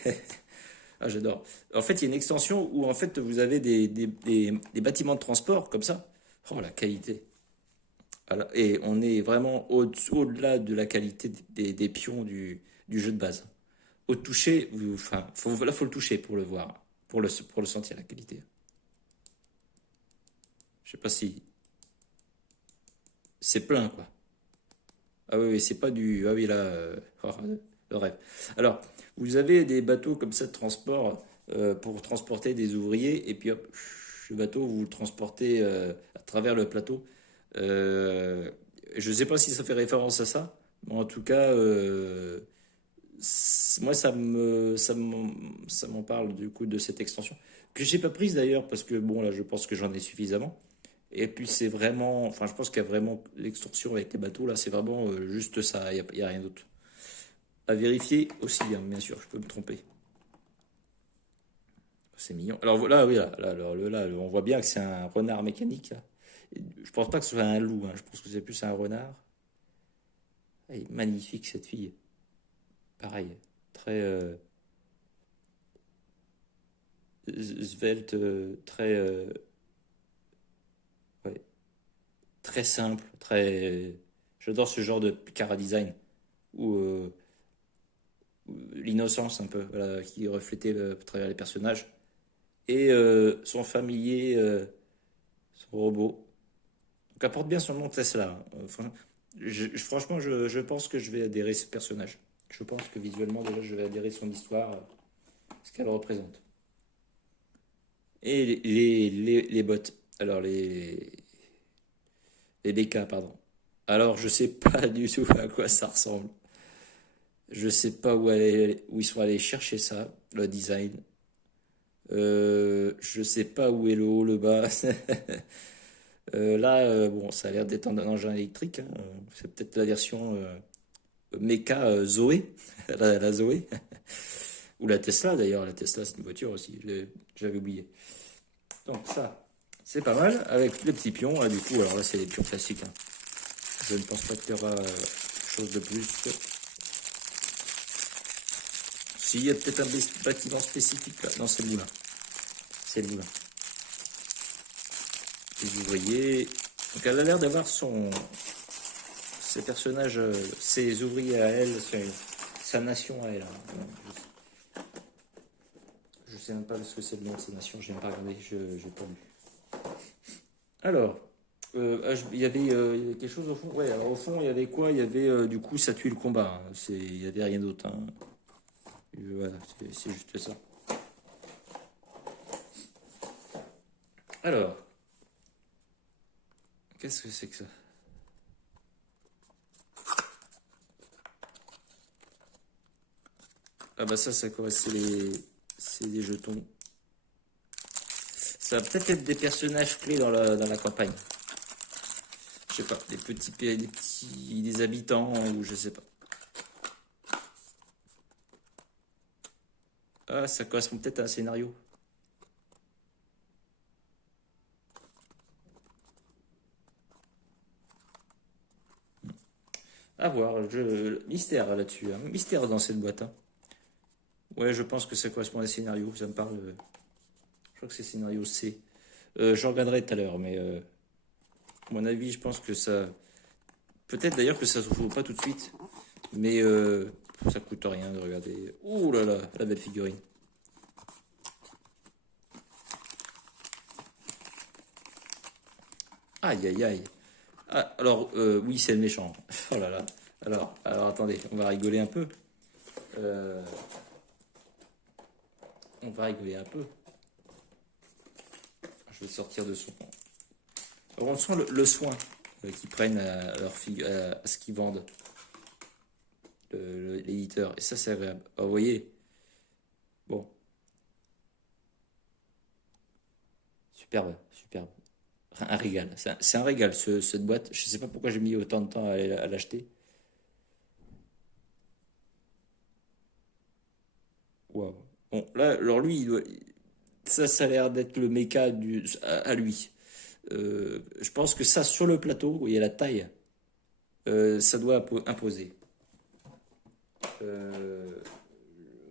ah, j'adore. En fait, il y a une extension où en fait vous avez des bâtiments de transport comme ça. Oh, la qualité. Voilà. Et on est vraiment au-delà de la qualité des pions du jeu de base. Au toucher, enfin, là, faut le toucher pour le voir, pour le sentir la qualité. Je sais pas si c'est plein quoi. Ah oui, oui, c'est pas du. Ah oui, là, oh, le rêve. Alors, vous avez des bateaux comme ça de transport pour transporter des ouvriers, et puis hop, le bateau, vous le transportez à travers le plateau. Euh, je ne sais pas si ça fait référence à ça, mais en tout cas, moi, ça m'en parle du coup de cette extension, que j'ai pas prise d'ailleurs, parce que bon, là, je pense que j'en ai suffisamment. Et puis c'est vraiment, enfin je pense qu'il y a vraiment l'extorsion avec les bateaux là, c'est vraiment juste ça, y a rien d'autre. À vérifier aussi, hein, bien sûr, je peux me tromper. C'est mignon. Alors voilà, oui, on voit bien que c'est un renard mécanique là. Et je pense pas que ce soit un loup, hein, je pense que c'est plus un renard. Elle est magnifique cette fille. Pareil, très svelte, très, ouais, très simple, très. J'adore ce genre de cara design où l'innocence un peu, voilà, qui est reflétée à travers les personnages. Et son familier, son robot. Donc apporte bien son nom Tesla, hein. Franchement, je pense que je vais adhérer à ce personnage. Je pense que visuellement, déjà, je vais adhérer à son histoire, ce qu'elle représente. Et les bots. Alors, les DK, pardon. Alors, je sais pas du tout à quoi ça ressemble. Je sais pas où ils sont allés chercher ça, le design. Je sais pas où est le haut, le bas. Là, bon, ça a l'air d'être un engin électrique, hein. C'est peut-être la version Mecha Zoé, la Zoé. Ou la Tesla d'ailleurs. La Tesla, c'est une voiture aussi. J'avais oublié. Donc ça, c'est pas mal. Avec les petits pions, là, du coup, alors là, c'est les pions classiques, hein. Je ne pense pas qu'il y aura chose de plus. S'il y a peut-être un bâtiment spécifique là. Non, c'est le moulin. C'est le moulin. Et vous voyez. Donc elle a l'air d'avoir ses personnages, ses ouvriers à elle, sa nation à elle, hein. Je sais même pas ce que c'est le nom de sa nation, j'ai même pas regardé, je n'ai pas lu. Alors, il y avait quelque chose au fond. Ouais, alors au fond, il y avait quoi? Il y avait du coup, ça tue le combat, hein. Il y avait rien d'autre, hein. Voilà, c'est juste ça. Alors, qu'est-ce que c'est que ça? Ah bah ça correspond, c'est des jetons. Ça va peut-être être des personnages clés dans la campagne. Je sais pas, des habitants ou je sais pas. Ah, ça correspond peut-être à un scénario. À voir, mystère là-dessus, hein. Mystère dans cette boîte, hein. Ouais, je pense que ça correspond à un scénario. Ça me parle. Je crois que c'est scénario C. J'en regarderai tout à l'heure, mais à mon avis, je pense que ça. Peut-être d'ailleurs que ça se trouve pas tout de suite, mais ça coûte rien de regarder. Ouh là là, la belle figurine. Aïe aïe aïe. Ah, alors, oui, c'est le méchant. Oh là là. Alors attendez, on va rigoler un peu. Euh, on va rigoler un peu. Je vais sortir de son. Alors, on sent le soin qu'ils prennent à, à ce qu'ils vendent, l'éditeur. Et ça, c'est agréable. Ah, vous voyez, bon, superbe, superbe. Un régal. C'est un régal, cette boîte. Je sais pas pourquoi j'ai mis autant de temps à l'acheter. Waouh. Bon, là, alors lui, ça a l'air d'être le méca à lui. Je pense que ça, sur le plateau, où il y a la taille, ça doit imposer. Euh,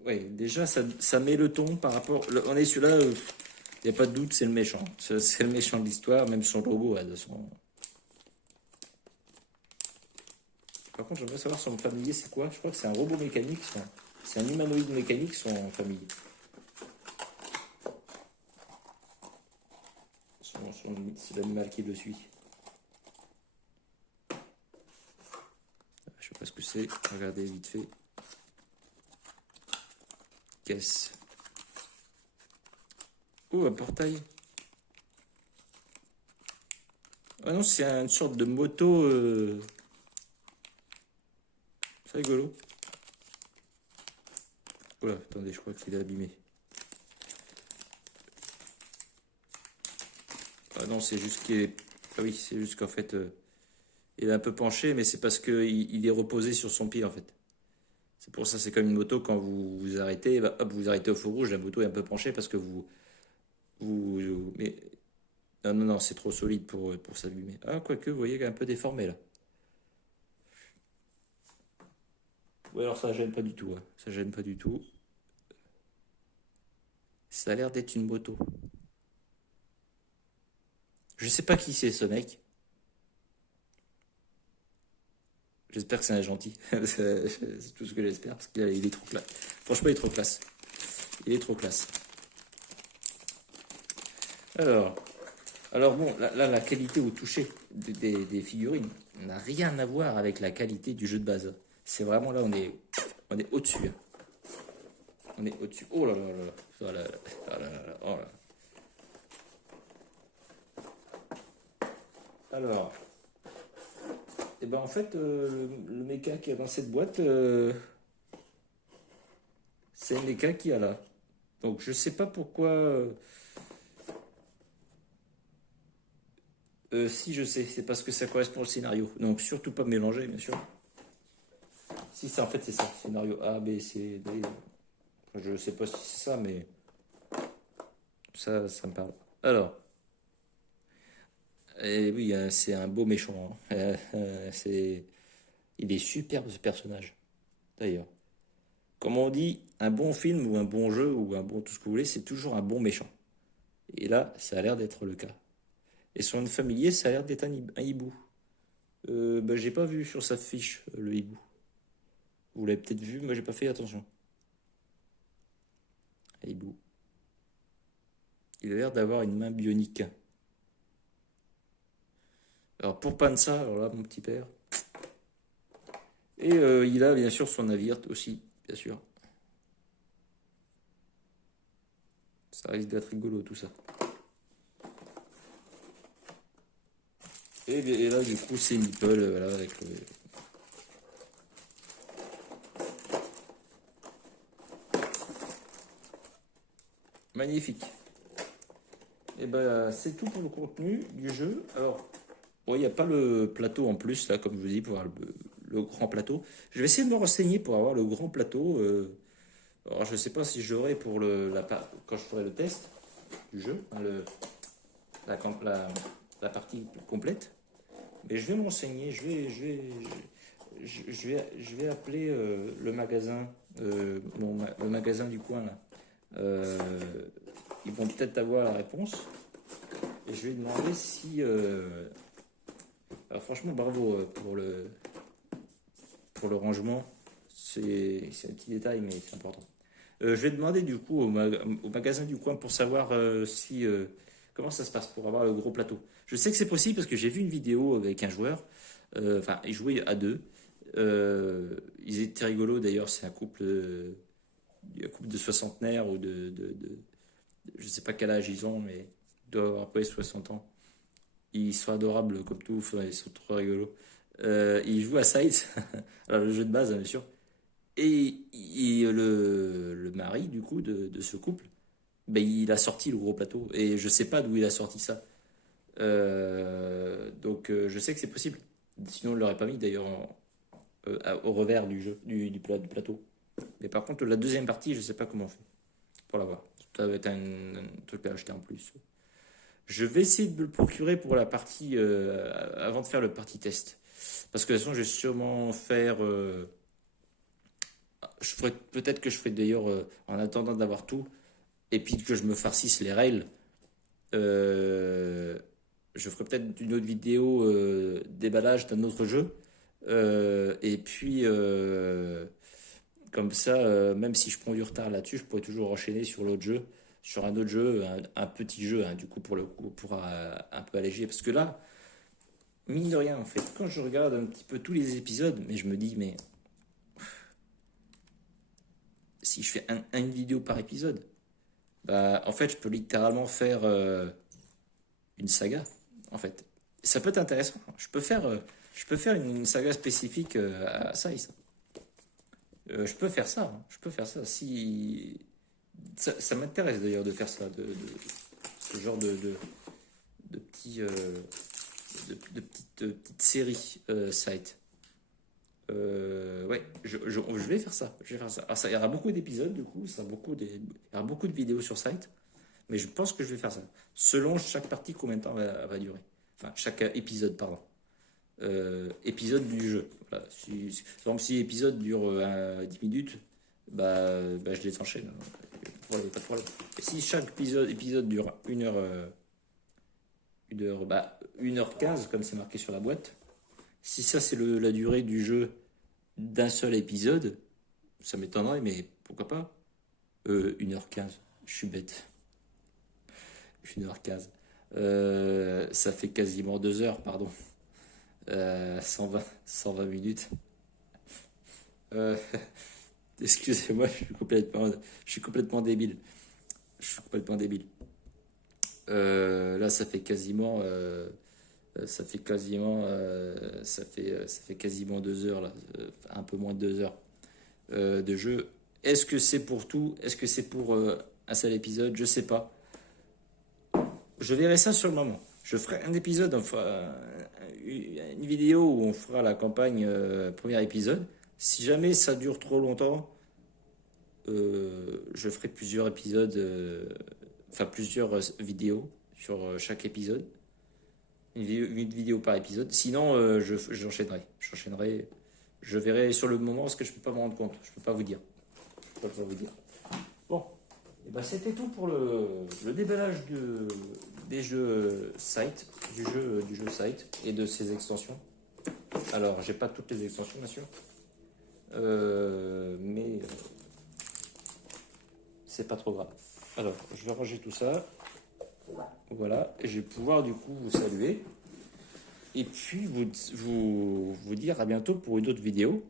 ouais, déjà, ça met le ton par rapport. On est celui-là, il n'y a pas de doute, c'est le méchant. C'est le méchant de l'histoire, même son logo. Par contre, j'aimerais savoir son familier, c'est quoi? Je crois que c'est un robot mécanique. C'est un humanoïde mécanique, son familier. C'est l'animal qui le suit. Je sais pas ce que c'est. Regardez vite fait. Caisse. Oh, un portail. Ah non, c'est une sorte de moto. C'est rigolo. Oula, attendez, je crois qu'il est abîmé. Ah non, c'est juste qu'il est. Ah oui, c'est juste qu'en fait, il est un peu penché, mais c'est parce qu'il est reposé sur son pied en fait. C'est pour ça, c'est comme une moto, quand vous vous arrêtez, bah, hop, vous arrêtez au feu rouge, la moto est un peu penchée parce que mais non, non, non, c'est trop solide pour s'abîmer. Ah, quoique, vous voyez, qu'il est un peu déformé là. Ouais, alors ça gêne pas du tout, hein. Ça gêne pas du tout. Ça a l'air d'être une moto. Je sais pas qui c'est ce mec. J'espère que c'est un gentil. C'est tout ce que j'espère parce qu'il est trop classe. Franchement, il est trop classe. Il est trop classe. Alors, alors bon, là, la qualité au toucher des figurines n'a rien à voir avec la qualité du jeu de base. C'est vraiment là, on est au-dessus, hein. On est au-dessus. Oh là là là là. Oh là là, oh là là, oh là. Alors, et ben en fait, le méca qui est dans cette boîte, c'est un méca qui a là. Donc je sais pas pourquoi. Si je sais, c'est parce que ça correspond au scénario. Donc surtout pas mélanger, bien sûr. Si ça, en fait, c'est ça. Scénario A, B, C, D. Je sais pas si c'est ça, mais ça me parle. Alors, oui, c'est un beau méchant, hein. Il est superbe ce personnage, d'ailleurs. Comme on dit, un bon film ou un bon jeu ou un bon tout ce que vous voulez, c'est toujours un bon méchant. Et là, ça a l'air d'être le cas. Et son familier, ça a l'air d'être un hibou. Bah, j'ai pas vu sur sa fiche le hibou. Vous l'avez peut-être vu, mais j'ai pas fait attention. Un hibou. Il a l'air d'avoir une main bionique. Alors pour Panza, alors là, mon petit père. Et il a bien sûr son navire aussi, bien sûr. Ça risque d'être rigolo tout ça. Et là, du coup, c'est Meeple, voilà, avec le. Magnifique. Et ben, c'est tout pour le contenu du jeu. Alors, bon, il n'y a pas le plateau en plus, là, comme je vous dis, pour avoir le grand plateau. Je vais essayer de me renseigner pour avoir le grand plateau. Alors, je ne sais pas si j'aurai pour quand je ferai le test du jeu, hein, la, la partie complète. Mais je vais me renseigner, je vais appeler le magasin, le magasin du coin là. Euh, Ils vont peut-être avoir la réponse. Et je vais demander si. Alors franchement, bravo pour le rangement. C'est un petit détail, mais c'est important. Je vais demander du coup au magasin du coin pour savoir si comment ça se passe pour avoir le gros plateau. Je sais que c'est possible parce que j'ai vu une vidéo avec un joueur. Enfin, ils jouaient à deux. Ils étaient rigolos d'ailleurs. C'est un couple de soixantenaires ou je sais pas quel âge ils ont, mais ils doivent avoir à peu près 60 ans. Ils sont adorables comme tout. Enfin, ils sont trop rigolos. Ils jouent à Sides, alors le jeu de base, hein, bien sûr. Et le mari, du coup, de ce couple, ben, il a sorti le gros plateau. Et je sais pas d'où il a sorti ça. Donc, je sais que c'est possible. Sinon, on ne l'aurait pas mis d'ailleurs au revers du jeu, du plateau. Mais par contre, la deuxième partie, je sais pas comment on fait pour l'avoir. Ça va être un truc à acheter en plus. Je vais essayer de me le procurer pour la partie avant de faire le party test. Parce que de toute façon, je vais sûrement faire. Peut-être que je ferai d'ailleurs en attendant d'avoir tout et puis que je me farcisse les rails. euh, je ferai peut-être une autre vidéo déballage d'un autre jeu. Et puis comme ça, même si je prends du retard là-dessus, je pourrais toujours enchaîner sur l'autre jeu, sur un autre jeu, un petit jeu, hein, du coup pour le coup pour un peu alléger. Parce que là, mine de rien en fait, quand je regarde un petit peu tous les épisodes, mais je me dis mais si je fais une vidéo par épisode, bah en fait je peux littéralement faire une saga en fait. Ça peut être intéressant. Je peux faire une saga spécifique à ça et ça. Je peux faire ça, hein. Je peux faire ça. Si ça m'intéresse d'ailleurs de faire ça, ce genre de petits, petites séries site. Ouais, je vais faire ça. Je vais faire ça. Alors, il y aura beaucoup d'épisodes, du coup, il y aura beaucoup de vidéos sur site, mais je pense que je vais faire ça. Selon chaque partie, combien de temps va durer. Enfin, chaque épisode, pardon. Épisode du jeu. Voilà. Par exemple, si l'épisode dure 10 minutes, bah, je les enchaîne. Pas de problème. Et si chaque épisode dure 1 heure, 1h15, comme c'est marqué sur la boîte, si ça c'est la durée du jeu d'un seul épisode, ça m'étonnerait, mais pourquoi pas 1h15, je suis bête. 1h15. Ça fait quasiment 2 heures, pardon. 120 minutes. Euh, Excusez-moi, je suis complètement débile. Je suis complètement débile. Là, ça fait quasiment 2 heures là, un peu moins de 2 heures de jeu. Est-ce que c'est pour tout? Est-ce que c'est pour un seul épisode? Je sais pas. Je verrai ça sur le moment. Je ferai un épisode, on fera une vidéo où on fera la campagne premier épisode. Si jamais ça dure trop longtemps, je ferai plusieurs épisodes, enfin plusieurs vidéos sur chaque épisode. Une vidéo par épisode. Sinon, j'enchaînerai. J'enchaînerai. Je verrai sur le moment parce que je peux pas me rendre compte. Je peux pas vous dire. Je peux pas vous dire. Bon, et ben c'était tout pour le déballage des jeux site, du jeu site et de ses extensions. Alors, j'ai pas toutes les extensions, bien sûr, mais c'est pas trop grave. Alors, je vais ranger tout ça. Voilà, et je vais pouvoir du coup vous saluer et puis vous dire à bientôt pour une autre vidéo,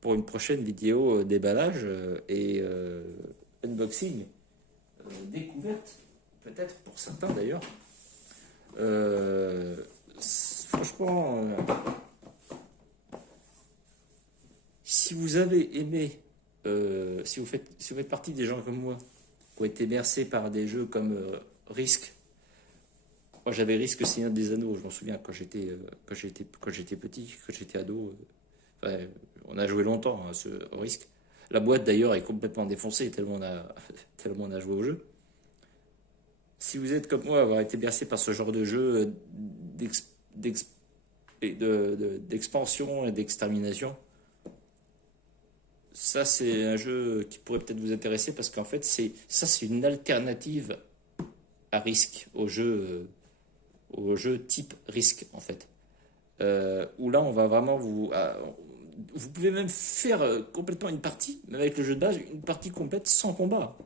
pour une prochaine vidéo déballage et unboxing, découverte, peut-être pour certains d'ailleurs. Franchement, si vous avez aimé, si vous faites partie des gens comme moi, qui ont été bercés par des jeux comme Risk. Moi, j'avais Risk Seigneur des Anneaux, je m'en souviens, quand j'étais petit, quand j'étais ado. Enfin, on a joué longtemps au Risk. La boîte, d'ailleurs, est complètement défoncée tellement tellement on a joué au jeu. Si vous êtes comme moi, avoir été bercé par ce genre de jeu d'expansion et d'extermination, ça, c'est un jeu qui pourrait peut-être vous intéresser parce qu'en fait, c'est une alternative à Risk, au jeu type Risk, en fait. Où là, on va vraiment vous pouvez même faire complètement une partie, même avec le jeu de base, une partie complète sans combat.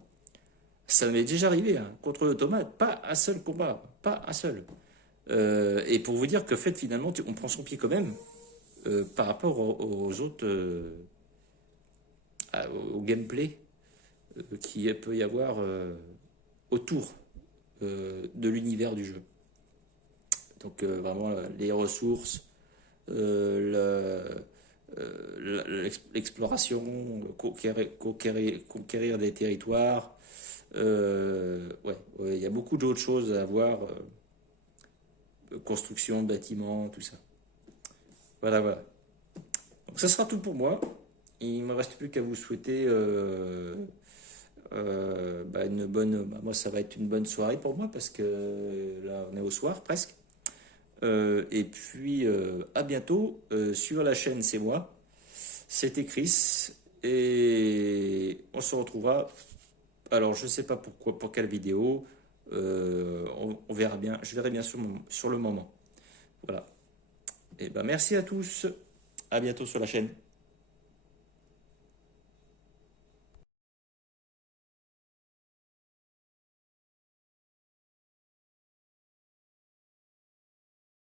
Ça m'est déjà arrivé, hein, contre l'automate, pas un seul combat, pas un seul. Et pour vous dire que fait, finalement, on prend son pied quand même par rapport aux autres, au gameplay qui peut y avoir autour de l'univers du jeu. Donc vraiment les ressources, l'exploration, conquérir des territoires. Ouais, il y a beaucoup d'autres choses à voir. Construction, bâtiments, tout ça. Voilà, voilà. Donc ça sera tout pour moi. Il ne me reste plus qu'à vous souhaiter une bonne. Moi, ça va être une bonne soirée pour moi parce que là, on est au soir presque. Et puis, à bientôt sur la chaîne, c'est moi. C'était Chris. Et on se retrouvera. Alors, je ne sais pas pour quelle vidéo. On verra bien. Je verrai bien sur le moment. Voilà. Et ben, merci à tous. À bientôt sur la chaîne.